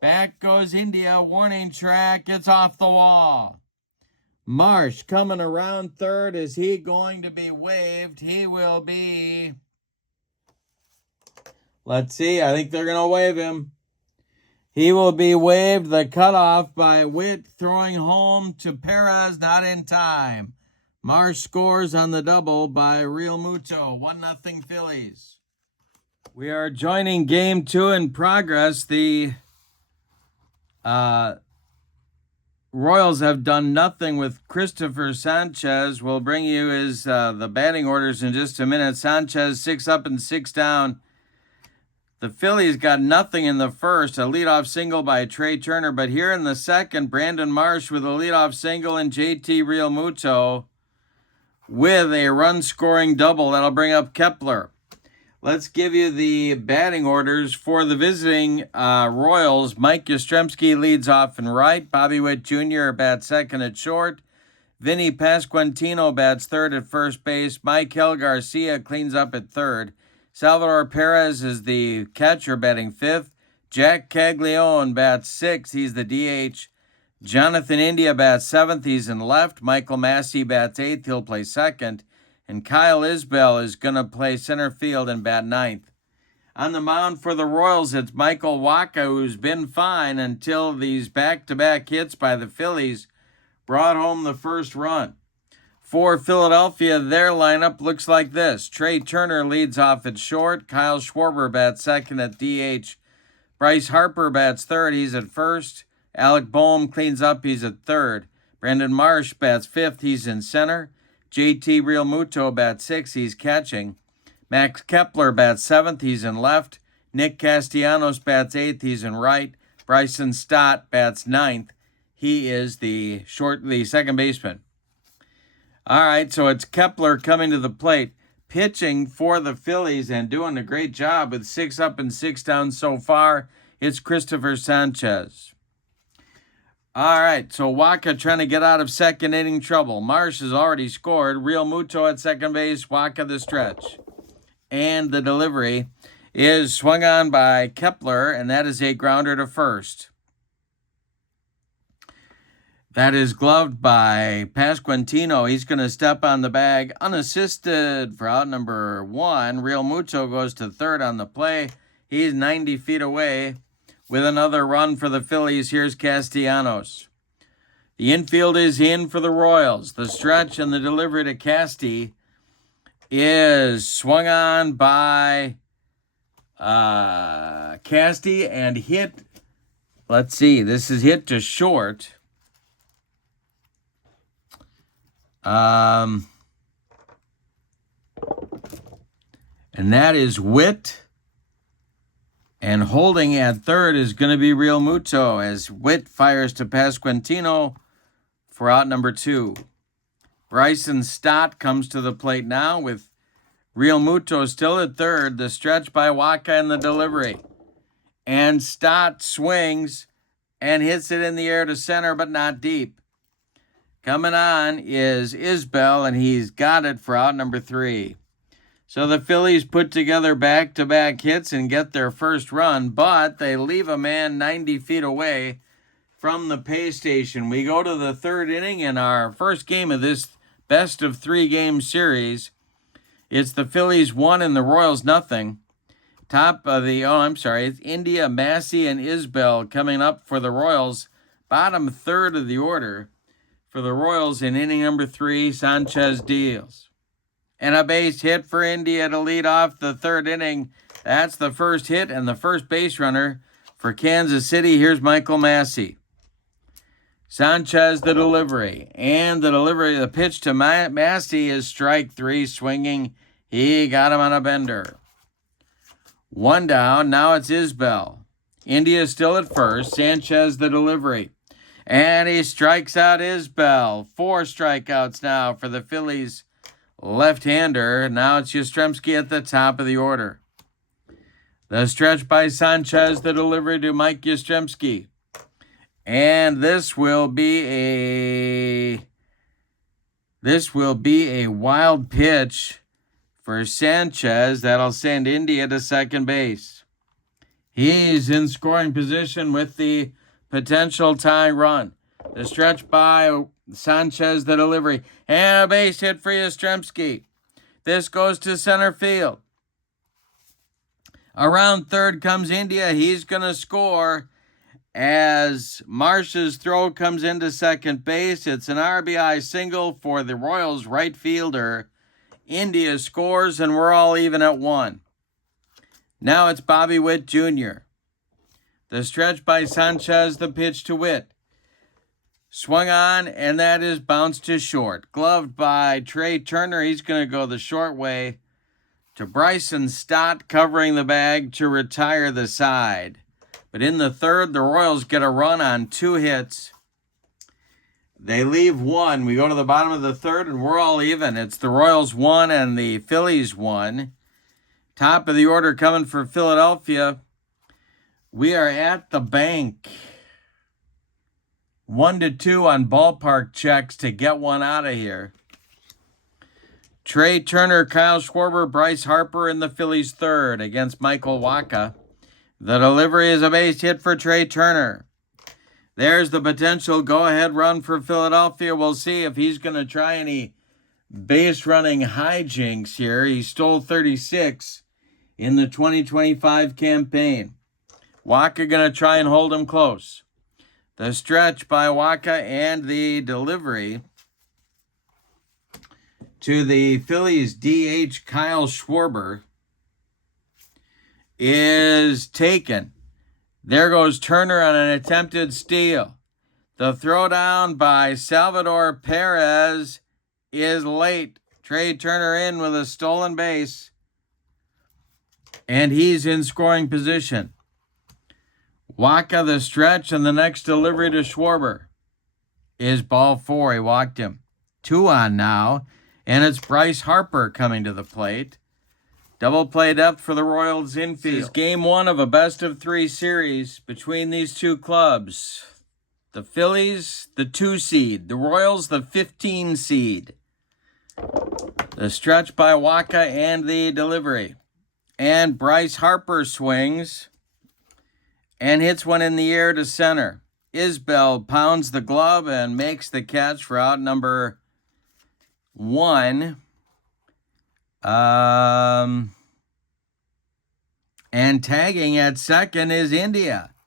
Back goes India, warning track, it's off the wall. Marsh coming around third. Is he going to be waved? He will be. Let's see, I think they're going to wave him. He will be waved. The cutoff by Witt throwing home to Perez, not in time. Marsh scores on the double by Real Muto. 1-0 Phillies. We are joining game 2 in progress. The Royals have done nothing with Christopher Sanchez. We'll bring you the batting orders in just a minute. Sanchez 6 up and 6 down. The Phillies got nothing in the first, a leadoff single by Trey Turner. But here in the second, Brandon Marsh with a leadoff single and JT Real Muto with a run-scoring double. That'll bring up Kepler. Let's give you the batting orders for the visiting Royals. Mike Yastrzemski leads off in right. Bobby Witt Jr. bats second at short. Vinny Pasquantino bats third at first base. Michael Garcia cleans up at third. Salvador Perez is the catcher batting fifth. Jack Caglione bats sixth. He's the DH. Jonathan India bats seventh. He's in left. Michael Massey bats eighth. He'll play second. And Kyle Isbell is going to play center field and bat ninth. On the mound for the Royals, it's Michael Wacha, who's been fine until these back-to-back hits by the Phillies brought home the first run. For Philadelphia, their lineup looks like this. Trey Turner leads off at short. Kyle Schwarber bats second at DH. Bryce Harper bats third. He's at first. Alec Boehm cleans up. He's at third. Brandon Marsh bats fifth. He's in center. JT Real Muto bats sixth. He's catching. Max Kepler bats seventh. He's in left. Nick Castellanos bats eighth. He's in right. Bryson Stott bats ninth. He is the second baseman. All right, so it's Kepler coming to the plate, pitching for the Phillies and doing a great job with 6 up and 6 down so far. It's Christopher Sanchez. All right, so Wacha trying to get out of second inning trouble. Marsh has already scored. Real Muto at second base. Wacha the stretch. And the delivery is swung on by Kepler, and that is a grounder to first. That is gloved by Pasquantino. He's going to step on the bag unassisted for out number 1. Real Muto goes to third on the play. He's 90 feet away. With another run for the Phillies, here's Castellanos. The infield is in for the Royals. The stretch and the delivery to Casti is swung on by Casti and hit. Let's see. This is hit to short. And that is Witt. And holding at third is going to be Real Muto as Witt fires to Pasquantino for out number 2. Bryson Stott comes to the plate now with Real Muto still at third. The stretch by Wacha and the delivery. And Stott swings and hits it in the air to center, but not deep. Coming on is Isbell, and he's got it for out number 3. So the Phillies put together back-to-back hits and get their first run, but they leave a man 90 feet away from the pay station. We go to the third inning in our first game of this best-of-3-game series. It's the Phillies 1 and the Royals nothing. It's India, Massey, and Isbell coming up for the Royals. Bottom third of the order for the Royals in inning number 3. Sanchez deals. And a base hit for India to lead off the third inning. That's the first hit and the first base runner for Kansas City. Here's Michael Massey. Sanchez the delivery. And the pitch to Massey is strike 3, swinging. He got him on a bender. 1 down. Now it's Isbell. India still at first. Sanchez the delivery. And he strikes out Isbell. 4 strikeouts now for the Phillies left-hander. Now it's Yastrzemski at the top of the order. The stretch by Sanchez, the delivery to Mike Yastrzemski. And this will be a wild pitch for Sanchez. That'll send India to second base. He's in scoring position with the potential tie run. The stretch by Sanchez, the delivery, and a base hit for Yastrzemski. This goes to center field. Around third comes India. He's going to score as Marsh's throw comes into second base. It's an RBI single for the Royals right fielder. India scores, and we're all even at 1. Now it's Bobby Witt Jr. The stretch by Sanchez, the pitch to Witt. Swung on, and that is bounced to short. Gloved by Trey Turner. He's going to go the short way to Bryson Stott, covering the bag to retire the side. But in the third, the Royals get a run on 2 hits. They leave 1. We go to the bottom of the third, and we're all even. It's the Royals 1 and the Phillies 1. Top of the order coming for Philadelphia. We are at the bank. 1-2 on ballpark checks to get one out of here. Trey Turner, Kyle Schwarber, Bryce Harper in the Phillies third against Michael Wacha. The delivery is a base hit for Trey Turner. There's the potential go-ahead run for Philadelphia. We'll see if he's going to try any base-running hijinks here. He stole 36 in the 2025 campaign. Wacha going to try and hold him close. The stretch by Wacha and the delivery to the Phillies DH Kyle Schwarber is taken. There goes Turner on an attempted steal. The throwdown by Salvador Perez is late. Trey Turner in with a stolen base, and he's in scoring position. Wacha the stretch, and the next delivery to Schwarber is ball 4. He walked him. 2 on now, and it's Bryce Harper coming to the plate. Double play depth for the Royals infield. This is game 1 of a best-of-3 series between these two clubs. The Phillies, the 2 seed. The Royals, the 15 seed. The stretch by Wacha and the delivery. And Bryce Harper swings and hits one in the air to center. Isbell pounds the glove and makes the catch for out number 1. And tagging at second is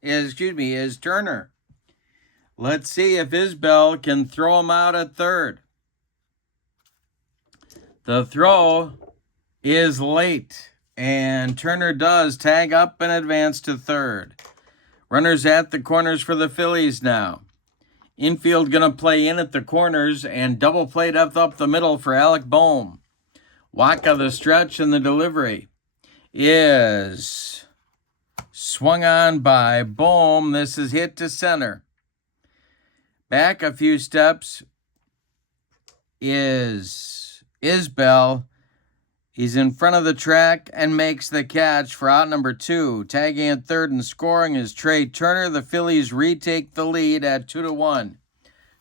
is Turner. Let's see if Isbell can throw him out at third. The throw is late, and Turner does tag up and advance to third. Runners at the corners for the Phillies now. Infield going to play in at the corners, and double play depth up the middle for Alec Bohm. Wacha the stretch, and the delivery is swung on by Bohm. This is hit to center. Back a few steps is Isbell. He's in front of the track and makes the catch for out number 2. Tagging at third and scoring is Trey Turner. The Phillies retake the lead at 2-1.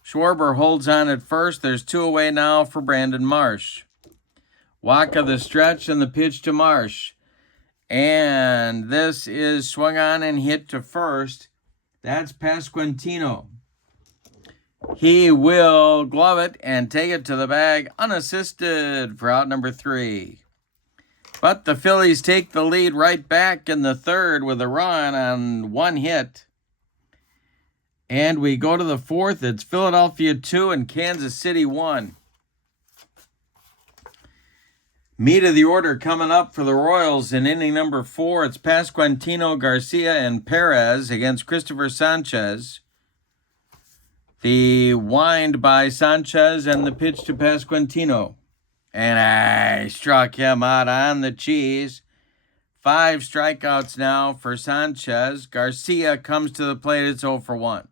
Schwarber holds on at first. There's 2 away now for Brandon Marsh. Wacha the stretch, and the pitch to Marsh. And this is swung on and hit to first. That's Pasquantino. He will glove it and take it to the bag unassisted for out number 3. But the Phillies take the lead right back in the third with a run on 1 hit. And we go to the fourth. It's Philadelphia 2 and Kansas City 1. Meat of the order coming up for the Royals in inning number 4. It's Pasquantino, Garcia, and Perez against Christopher Sanchez. The wind by Sanchez and the pitch to Pasquantino. And I struck him out on the cheese. 5 strikeouts now for Sanchez. Garcia comes to the plate. It's 0 for 1.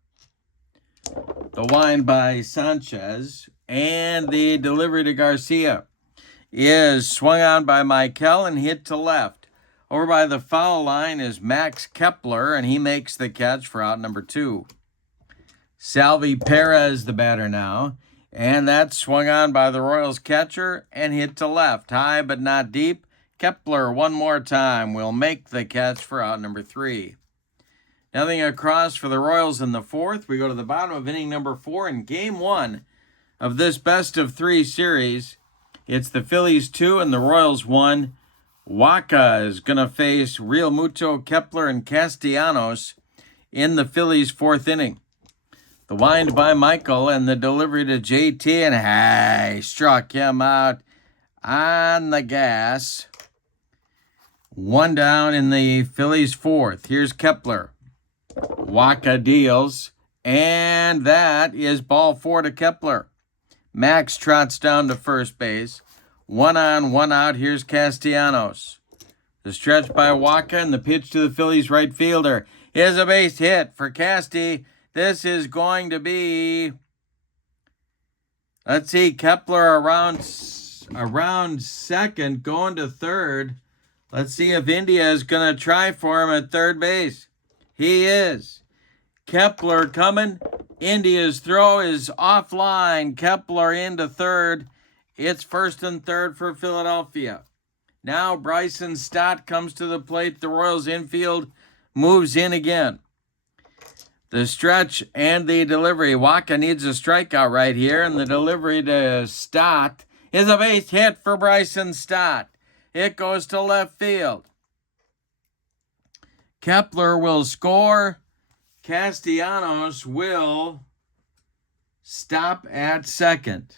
The wind by Sanchez and the delivery to Garcia is swung on by Michael and hit to left. Over by the foul line is Max Kepler, and he makes the catch for out number 2. Salvi Perez, the batter now, And that's swung on by the Royals catcher and hit to left. High but not deep. Kepler one more time will make the catch for out number 3. Nothing across for the Royals in the 4th. We go to the bottom of inning number 4 in game 1 of this best-of-3 series. It's the Phillies 2 and the Royals 1. Wacha is going to face Real Muto, Kepler, and Castellanos in the Phillies' 4th inning. The wind by Michael and the delivery to JT, and struck him out on the gas. 1 down in the Phillies' 4th. Here's Kepler. Wacha deals, and that is ball 4 to Kepler. Max trots down to first base. 1 on, 1 out. Here's Castellanos. The stretch by Wacha and the pitch to the Phillies right fielder. Here's a base hit for Casty. This is going to be, let's see, Kepler around second, going to third. Let's see if India is going to try for him at third base. He is. Kepler coming. India's throw is offline. Kepler into third. It's first and third for Philadelphia. Now Bryson Stott comes to the plate. The Royals infield moves in again. The stretch and the delivery. Wacha needs a strikeout right here, and the delivery to Stott is a base hit for Bryson Stott. It goes to left field. Kepler will score. Castellanos will stop at second.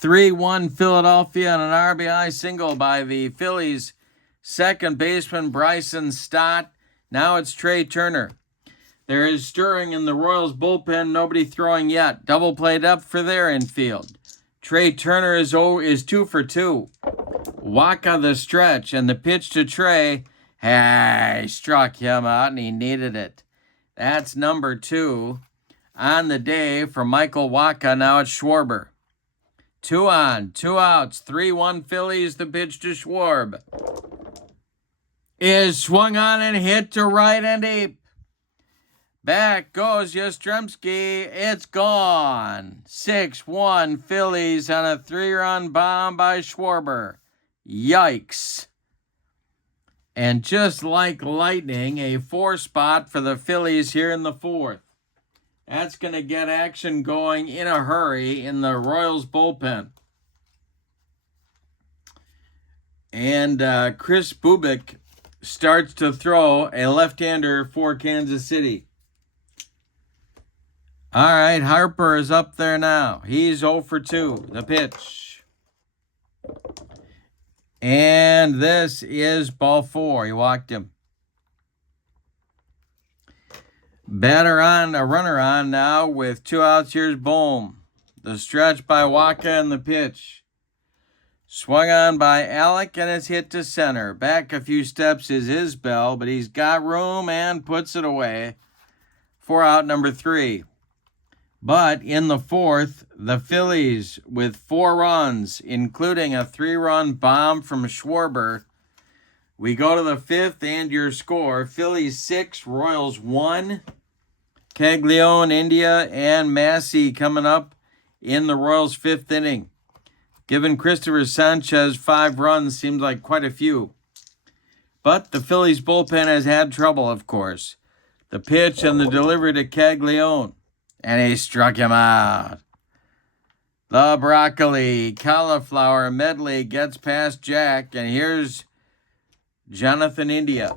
3-1 Philadelphia and an RBI single by the Phillies' second baseman Bryson Stott. Now it's Trey Turner. There is stirring in the Royals bullpen. Nobody throwing yet. Double played up for their infield. Trey Turner is 2 for 2. Wacha the stretch and the pitch to Trey. Struck him out and he needed it. That's number 2 on the day for Michael Wacha. Now it's Schwarber. 2 on, 2 outs, 3-1 Phillies. The pitch to Schwarb is swung on and hit to right and deep. Back goes Yastrzemski. It's gone. 6-1 Phillies on a 3-run bomb by Schwarber. Yikes. And just like lightning, a 4 spot for the Phillies here in the 4th. That's going to get action going in a hurry in the Royals bullpen. And Chris Bubik starts to throw, a left-hander for Kansas City. All right, Harper is up there now. He's 0 for 2. The pitch. And this is ball 4. He walked him. Batter on, a runner on now with 2 outs. Here's Bohm. The stretch by Wacha and the pitch. Swung on by Alec and it's hit to center. Back a few steps is Isbell, but he's got room and puts it away for out number 3. But in the 4th, the Phillies with 4 runs, including a 3-run bomb from Schwarber. We go to the 5th and your score. Phillies 6, Royals 1. Caglione, India, and Massey coming up in the Royals' 5th inning. Given Christopher Sanchez 5 runs seems like quite a few. But the Phillies bullpen has had trouble, of course. The pitch and the delivery to Caglione. And he struck him out. The broccoli cauliflower medley gets past Jack. And here's Jonathan India.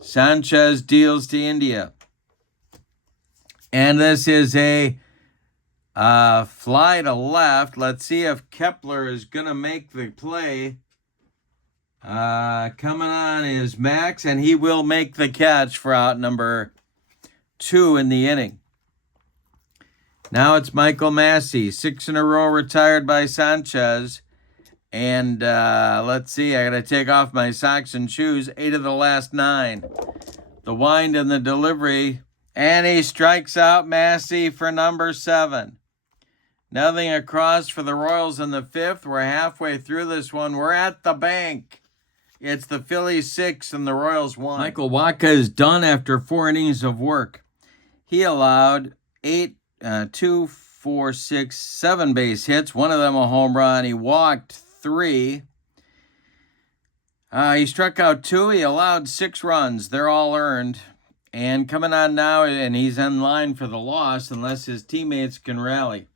Sanchez deals to India. And this is a fly to left. Let's see if Kepler is going to make the play. Coming on is Max, and he will make the catch for out number 2 in the inning. Now it's Michael Massey, 6 in a row retired by Sanchez. And let's see, I got to take off my socks and shoes. 8 of the last 9. The wind and the delivery. And he strikes out Massey for number 7. Nothing across for the Royals in the 5th. We're halfway through this one. We're at the bank. It's the Phillies 6 and the Royals 1. Michael Wacha is done after 4 innings of work. He allowed 2, 4, 6, 7 base hits. One of them a home run. He walked 3. He struck out 2. He allowed 6 runs. They're all earned. And coming on now, and he's in line for the loss unless his teammates can rally.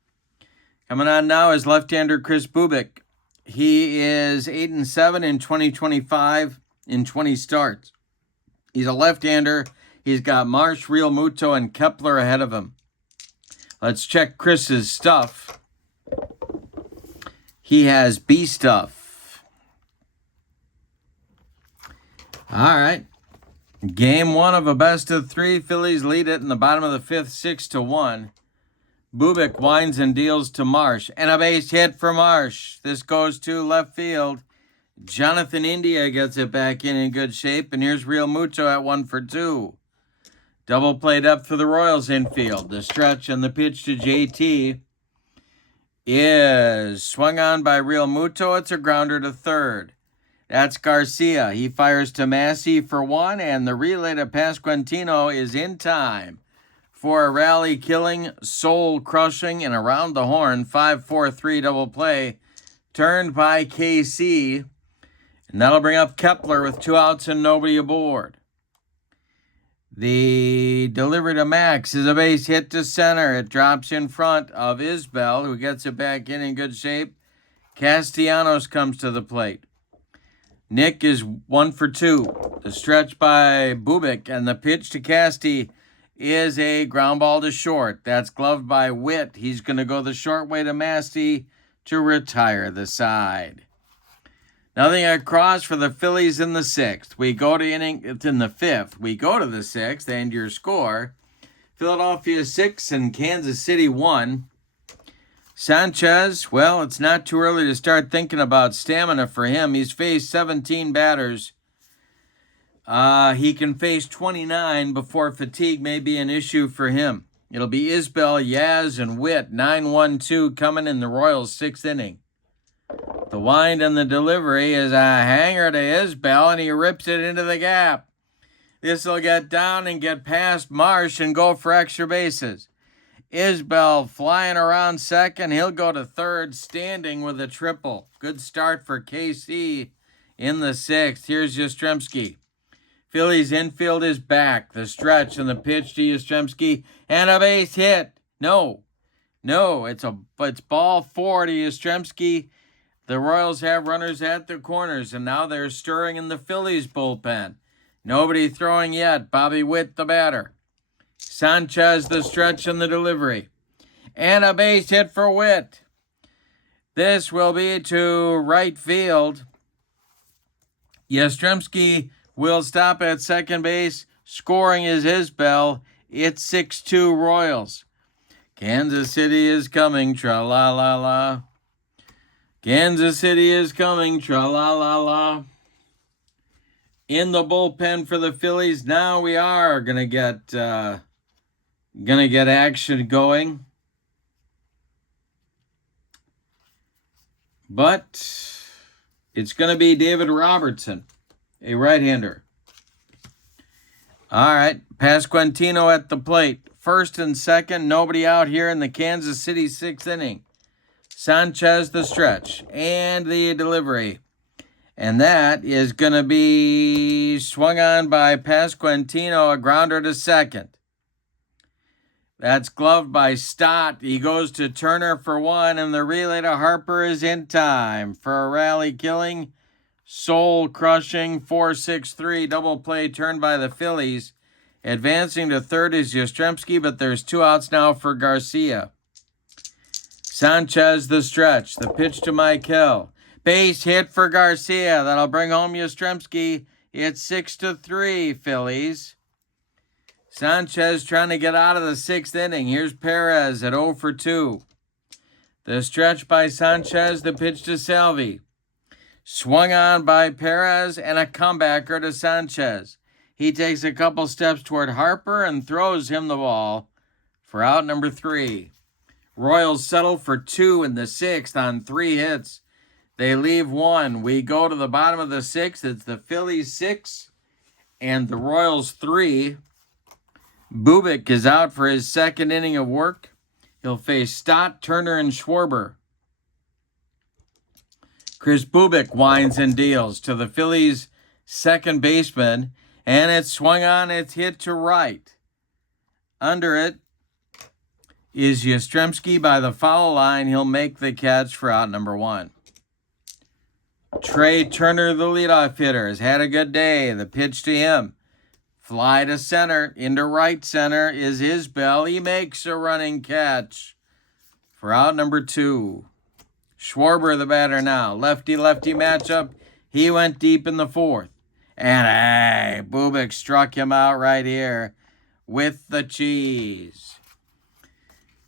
Coming on now is left-hander Kris Bubic. He is 8-7 in 2025 in 20 starts. He's a left-hander. He's got Marsh, Real Muto, and Kepler ahead of him. Let's check Chris's stuff. He has B stuff. All right. Game 1 of a best-of-3. Phillies lead it in the bottom of the 5th, 6-1. Bubic winds and deals to Marsh. And a base hit for Marsh. This goes to left field. Jonathan India gets it back in good shape. And here's Real Muto at 1 for 2. Double play depth for the Royals infield. The stretch and the pitch to JT is swung on by Real Muto. It's a grounder to third. That's Garcia. He fires to Massey for 1, and the relay to Pasquantino is in time for a rally-killing, soul-crushing, and around the horn 5-4-3 double play turned by KC. And that'll bring up Kepler with 2 outs and nobody aboard. The delivery to Max is a base hit to center. It drops in front of Isbell, who gets it back in good shape. Castellanos comes to the plate. Nick is 1 for 2. The stretch by Bubic, and the pitch to Casti is a ground ball to short. That's gloved by Witt. He's going to go the short way to Massey to retire the side. Nothing across for the Phillies in the 6th. We go to it's in the 5th. We go to the 6th, and your score, Philadelphia 6 and Kansas City 1. Sanchez, well, it's not too early to start thinking about stamina for him. He's faced 17 batters. He can face 29 before fatigue may be an issue for him. It'll be Isbell, Yaz, and Witt, 9-1-2 coming in the Royals' 6th inning. The wind and the delivery is a hanger to Isbell, and he rips it into the gap. This will get down and get past Marsh and go for extra bases. Isbell flying around second. He'll go to third, standing with a triple. Good start for KC in the 6th. Here's Yastrzemski. Phillies infield is back. The stretch and the pitch to Yastrzemski. And a base hit. No. It's ball 4 to Yastrzemski. The Royals have runners at the corners, and now they're stirring in the Phillies bullpen. Nobody throwing yet. Bobby Witt, the batter. Sanchez, the stretch and the delivery. And a base hit for Witt. This will be to right field. Yastrzemski will stop at second base. Scoring is Isbell. It's 6-2 Royals. Kansas City is coming, tra-la-la-la. Kansas City is coming, tra-la-la-la. In the bullpen for the Phillies, now we are gonna get action going. But it's gonna be David Robertson, a right-hander. All right, Pasquantino at the plate. First and second, nobody out here in the Kansas City 6th inning. Sanchez the stretch and the delivery. And that is going to be swung on by Pasquantino, a grounder to second. That's gloved by Stott. He goes to Turner for 1, and the relay to Harper is in time for a rally-killing, soul-crushing 4-6-3 double play turned by the Phillies. Advancing to third is Yastrzemski, but there's 2 outs now for Garcia. Sanchez the stretch. The pitch to Michael. Base hit for Garcia. That'll bring home Yastrzemski. It's 6-3 Phillies. Sanchez trying to get out of the 6th inning. Here's Perez at 0 for 2. The stretch by Sanchez. The pitch to Salvi. Swung on by Perez and a comebacker to Sanchez. He takes a couple steps toward Harper and throws him the ball for out number 3. Royals settle for 2 in the 6th on 3 hits. They leave 1. We go to the bottom of the 6th. It's the Phillies 6 and the Royals 3. Bubic is out for his 2nd inning of work. He'll face Stott, Turner, and Schwarber. Chris Bubic winds and deals to the Phillies' second baseman, and it's swung on, it's hit to right. Under it is Yastrzemski by the foul line. He'll make the catch for out number 1. Trey Turner, the leadoff hitter, has had a good day. The pitch to him. Fly to center. Into right center is Isbell. He makes a running catch for out number 2. Schwarber, the batter now. Lefty-lefty matchup. He went deep in the 4th. And Bubic struck him out right here with the cheese.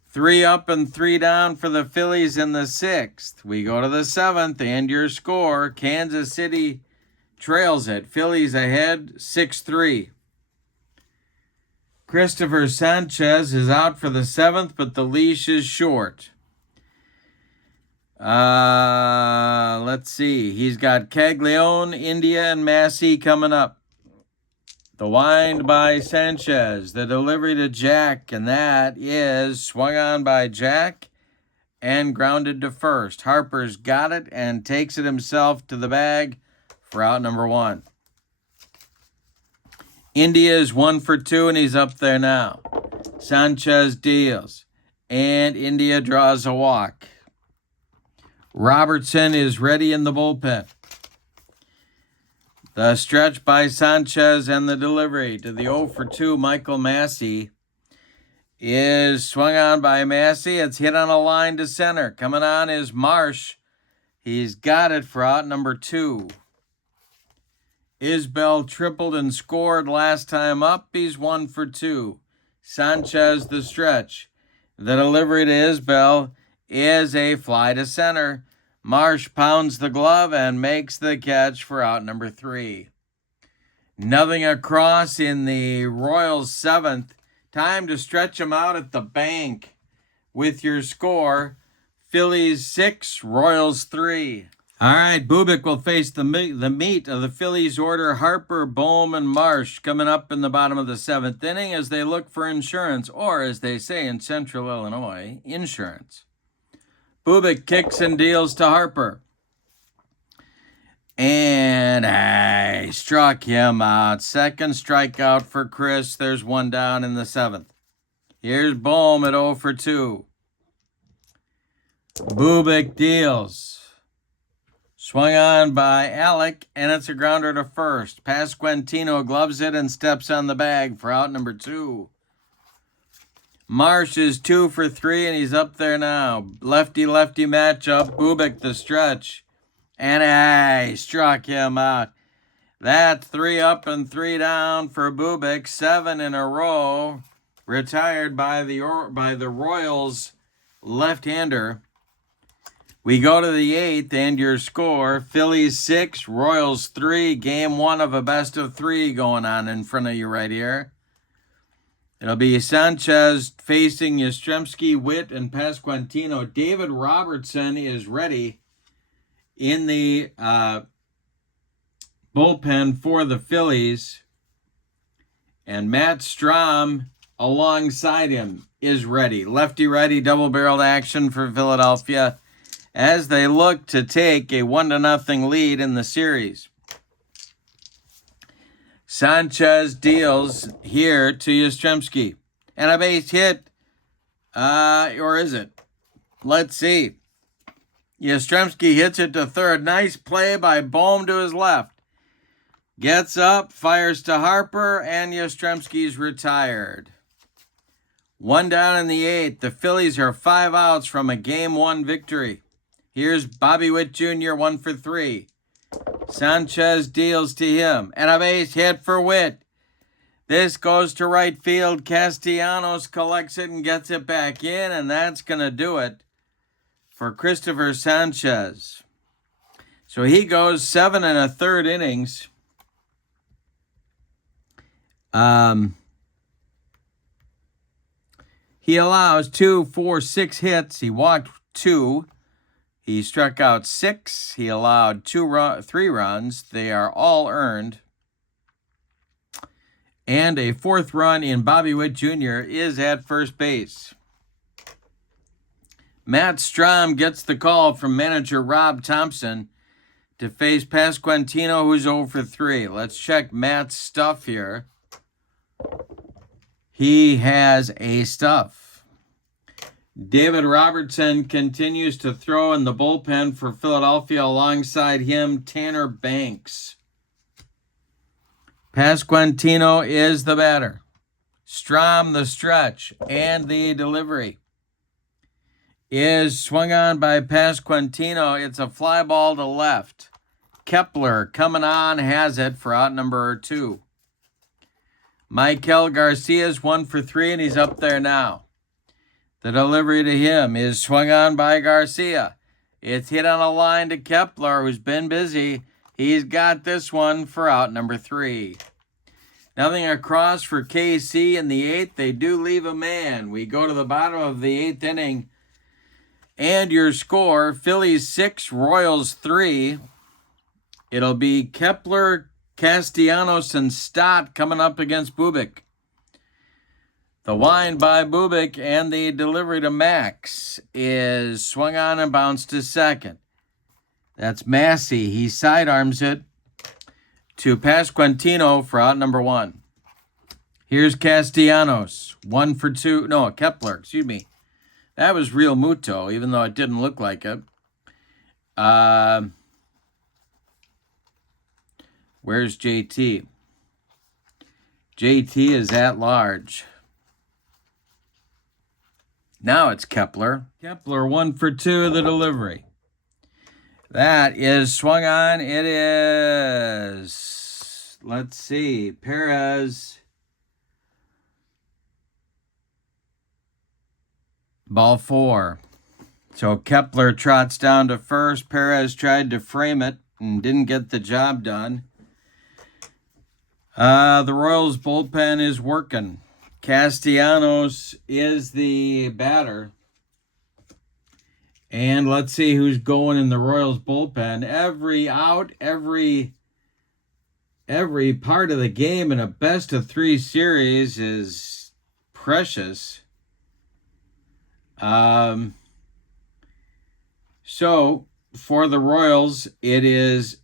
3 up and 3 down for the Phillies in the 6th. We go to the 7th, and your score, Kansas City trails it. Phillies ahead 6-3. Christopher Sanchez is out for the 7th, but the leash is short. Let's see. He's got Caglione, India, and Massey coming up. The wind by Sanchez. The delivery to Jack, and that is swung on by Jack and grounded to first. Harper's got it and takes it himself to the bag for out number 1. India is 1 for 2, and he's up there now. Sanchez deals, and India draws a walk. Robertson is ready in the bullpen. The stretch by Sanchez and the delivery to the 0 for 2, Michael Massey, is swung on by Massey. It's hit on a line to center. Coming on is Marsh. He's got it for out number 2. Isbell tripled and scored last time up. He's 1 for 2. Sanchez the stretch. The delivery to Isbell is a fly to center. Marsh pounds the glove and makes the catch for out number 3. Nothing across in the Royals' 7th. Time to stretch them out at the bank with your score. Phillies 6, Royals 3. All right, Bubic will face the meat of the Phillies order. Harper, Bohm, and Marsh coming up in the bottom of the 7th inning as they look for insurance, or as they say in Central Illinois, insurance. Bubic kicks and deals to Harper. And I struck him out. Second strikeout for Chris. There's 1 down in the 7th. Here's Bohm at 0 for 2. Bubic deals. Swung on by Alec, and it's a grounder to first. Pasquantino gloves it and steps on the bag for out number 2. Marsh is 2 for 3, and he's up there now. Lefty-lefty matchup. Bubic the stretch. And I struck him out. That's 3 up and 3 down for Bubic. 7 in a row. Retired by the Royals left-hander. We go to the 8th, and your score, Phillies 6, Royals 3. Game 1 of a best of 3 going on in front of you right here. It'll be Sanchez facing Yastrzemski, Witt, and Pasquantino. David Robertson is ready in the bullpen for the Phillies. And Matt Strahm alongside him is ready. Lefty-righty double-barreled action for Philadelphia as they look to take a 1-0 lead in the series. Sanchez deals here to Yastrzemski. And a base hit. Or is it? Let's see. Yastrzemski hits it to third. Nice play by Bohm to his left. Gets up, fires to Harper, and Yastrzemski's retired. 1 down in the 8th. The Phillies are 5 outs from a Game 1 victory. Here's Bobby Witt Jr., 1 for 3. Sanchez deals to him, and a base hit for Witt. This goes to right field. Castellanos collects it and gets it back in, and that's going to do it for Christopher Sanchez. So he goes 7 1/3 innings. He allows 2, 4, 6 hits. He walked 2. He struck out 6. He allowed 3 runs. They are all earned. And a 4th run in Bobby Witt Jr. is at first base. Matt Strom gets the call from manager Rob Thompson to face Pasquantino, who's 0 for 3. Let's check Matt's stuff here. He has a stuff. David Robertson continues to throw in the bullpen for Philadelphia. Alongside him, Tanner Banks. Pasquantino is the batter. Strom, the stretch, and the delivery is swung on by Pasquantino. It's a fly ball to left. Kepler coming on has it for out number 2. Michael Garcia's 1 for 3, and he's up there now. The delivery to him is swung on by Garcia. It's hit on a line to Kepler, who's been busy. He's got this one for out number 3. Nothing across for KC in the 8th. They do leave a man. We go to the bottom of the 8th inning. And your score, Phillies 6, Royals 3. It'll be Kepler, Castellanos, and Stott coming up against Bubic. The wind by Bubic and the delivery to Max is swung on and bounced to second. That's Massey. He sidearms it to Pasquantino for out number 1. Here's Castellanos, 1 for 2. No, Kepler, excuse me. That was Real Muto, even though it didn't look like it. Where's JT? JT is at large. Now it's Kepler. Kepler 1 for 2, the delivery. That is swung on. It is, let's see, Perez. Ball 4. So Kepler trots down to first. Perez tried to frame it and didn't get the job done. The Royals bullpen is working. Castellanos is the batter. And let's see who's going in the Royals bullpen. Every out, every part of the game in a best-of-3 series is precious. So for the Royals, it is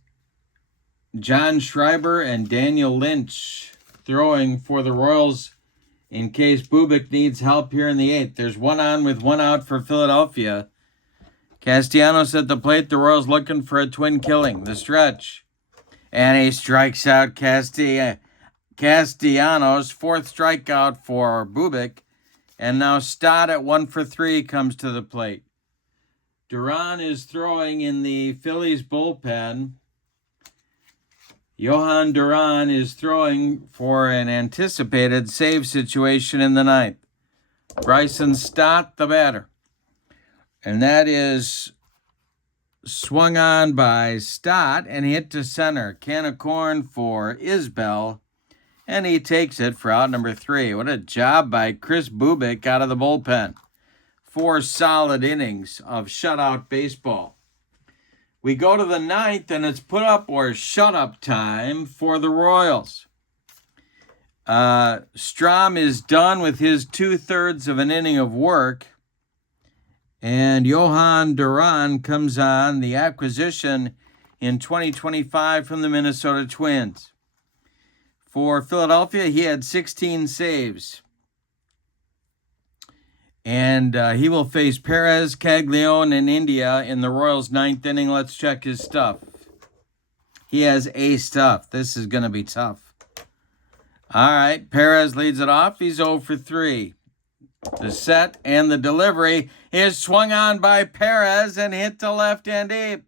John Schreiber and Daniel Lynch throwing for the Royals in case Bubic needs help here in the 8th. There's 1 on with 1 out for Philadelphia. Castellanos at the plate. The Royals looking for a twin killing. The stretch. And he strikes out Castellanos. 4th strikeout for Bubic. And now Stott at 1 for 3 comes to the plate. Duran is throwing in the Phillies bullpen. Johan Duran is throwing for an anticipated save situation in the 9th. Bryson Stott, the batter. And that is swung on by Stott and hit to center. Can of corn for Isbell. And he takes it for out number 3. What a job by Chris Bubic out of the bullpen. 4 solid innings of shutout baseball. We go to the 9th, and it's put up or shut up time for the Royals. Strom is done with his 2/3 of an inning of work. And Johan Duran comes on, the acquisition in 2025 from the Minnesota Twins. For Philadelphia, he had 16 saves. And he will face Perez, Caglione, and India in the Royals' 9th inning. Let's check his stuff. He has A stuff. This is going to be tough. All right, Perez leads it off. He's 0 for 3. The set and the delivery is swung on by Perez and hit to left and deep.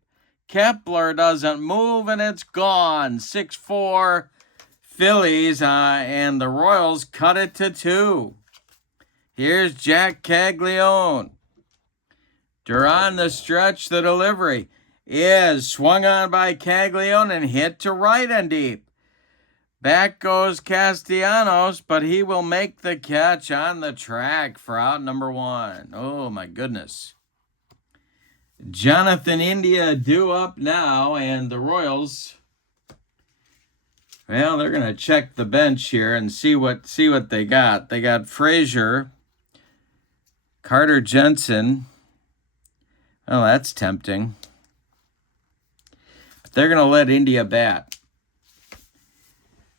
Kepler doesn't move, and it's gone. 6-4 Phillies, and the Royals cut it to 2. Here's Jack Caglione. Duran the stretch, the delivery is swung on by Caglione and hit to right and deep. Back goes Castellanos, but he will make the catch on the track for out number 1. Oh, my goodness. Jonathan India due up now, and the Royals, well, they're going to check the bench here and see what they got. They got Frazier, Carter Jensen, Well, that's tempting. But they're going to let India bat.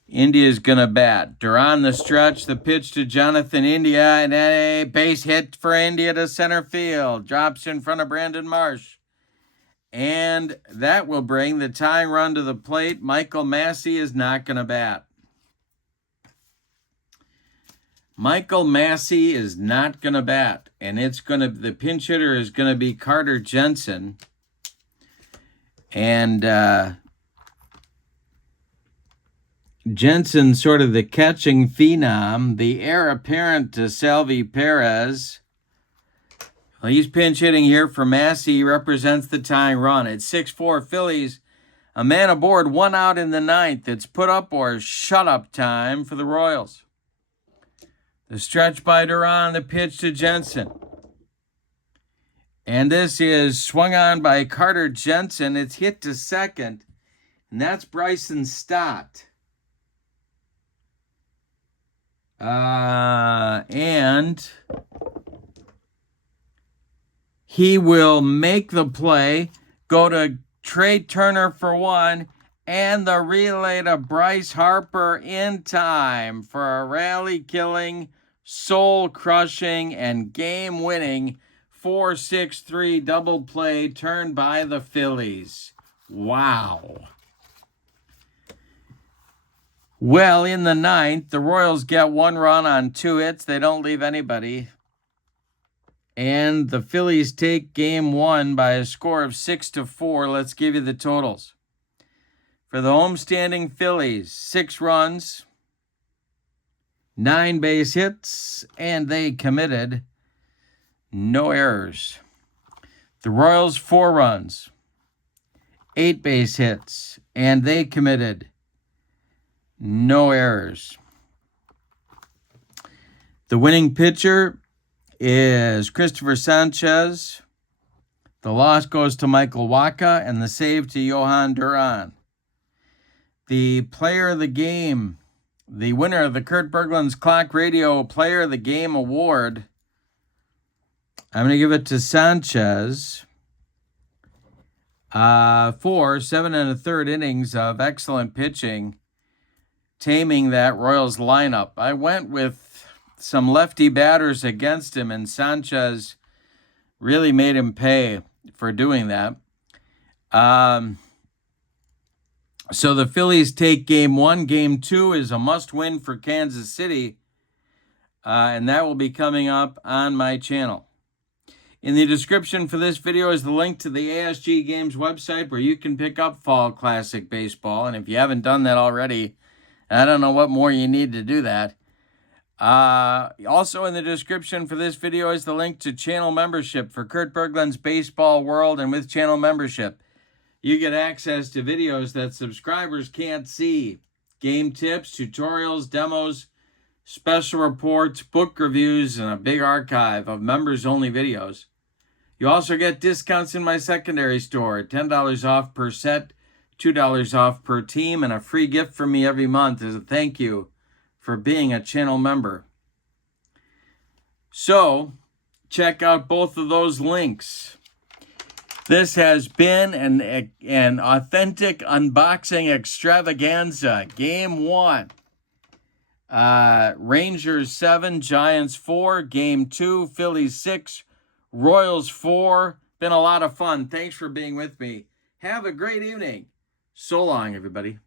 India's going to bat. Duran the stretch, the pitch to Jonathan India, and a base hit for India to center field. Drops in front of Brandon Marsh. And that will bring the tying run to the plate. Michael Massey is not going to bat. Michael Massey is not going to bat. And the pinch hitter is going to be Carter Jensen. And Jensen, sort of the catching phenom, the heir apparent to Salvi Perez. Well, he's pinch hitting here for Massey. He represents the tying run. It's 6-4 Phillies. A man aboard, 1 out in the 9th. It's put up or shut up time for the Royals. The stretch by Duran, the pitch to Jensen. And this is swung on by Carter Jensen. It's hit to second, and that's Bryson Stott. And he will make the play, go to Trey Turner for 1, and the relay to Bryce Harper in time for a rally-killing, soul-crushing, and game-winning 4-6-3 double play turned by the Phillies. Wow. Well, in the 9th, the Royals get 1 run on 2 hits. They don't leave anybody. And the Phillies take game 1 by a score of 6-4. Let's give you the totals. For the homestanding Phillies, 6 runs, 9 base hits, and they committed no errors. The Royals, 4 runs, 8 base hits, and they committed no errors. The winning pitcher is Christopher Sanchez. The loss goes to Michael Wacha, and the save to Johan Duran. The player of the game, the winner of the Kurt Berglund's Clock Radio Player of the Game Award, I'm going to give it to Sanchez for 7 1/3 innings of excellent pitching, taming that Royals lineup. I went with some lefty batters against him, and Sanchez really made him pay for doing that. So the Phillies take game 1. Game 2 is a must-win for Kansas City, and that will be coming up on my channel. In the description for this video is the link to the ASG Games website where you can pick up Fall Classic Baseball, and if you haven't done that already, I don't know what more you need to do that. Also in the description for this video is the link to channel membership for Kurt Berglund's Baseball World, and with channel membership, you get access to videos that subscribers can't see. Game tips, tutorials, demos, special reports, book reviews, and a big archive of members-only videos. You also get discounts in my secondary store, $10 off per set, $2 off per team, and a free gift from me every month as a thank you for being a channel member. So, check out both of those links. This has been an authentic unboxing extravaganza. Game 1. Rangers 7, Giants 4. Game 2, Phillies 6, Royals 4. Been a lot of fun. Thanks for being with me. Have a great evening. So long, everybody.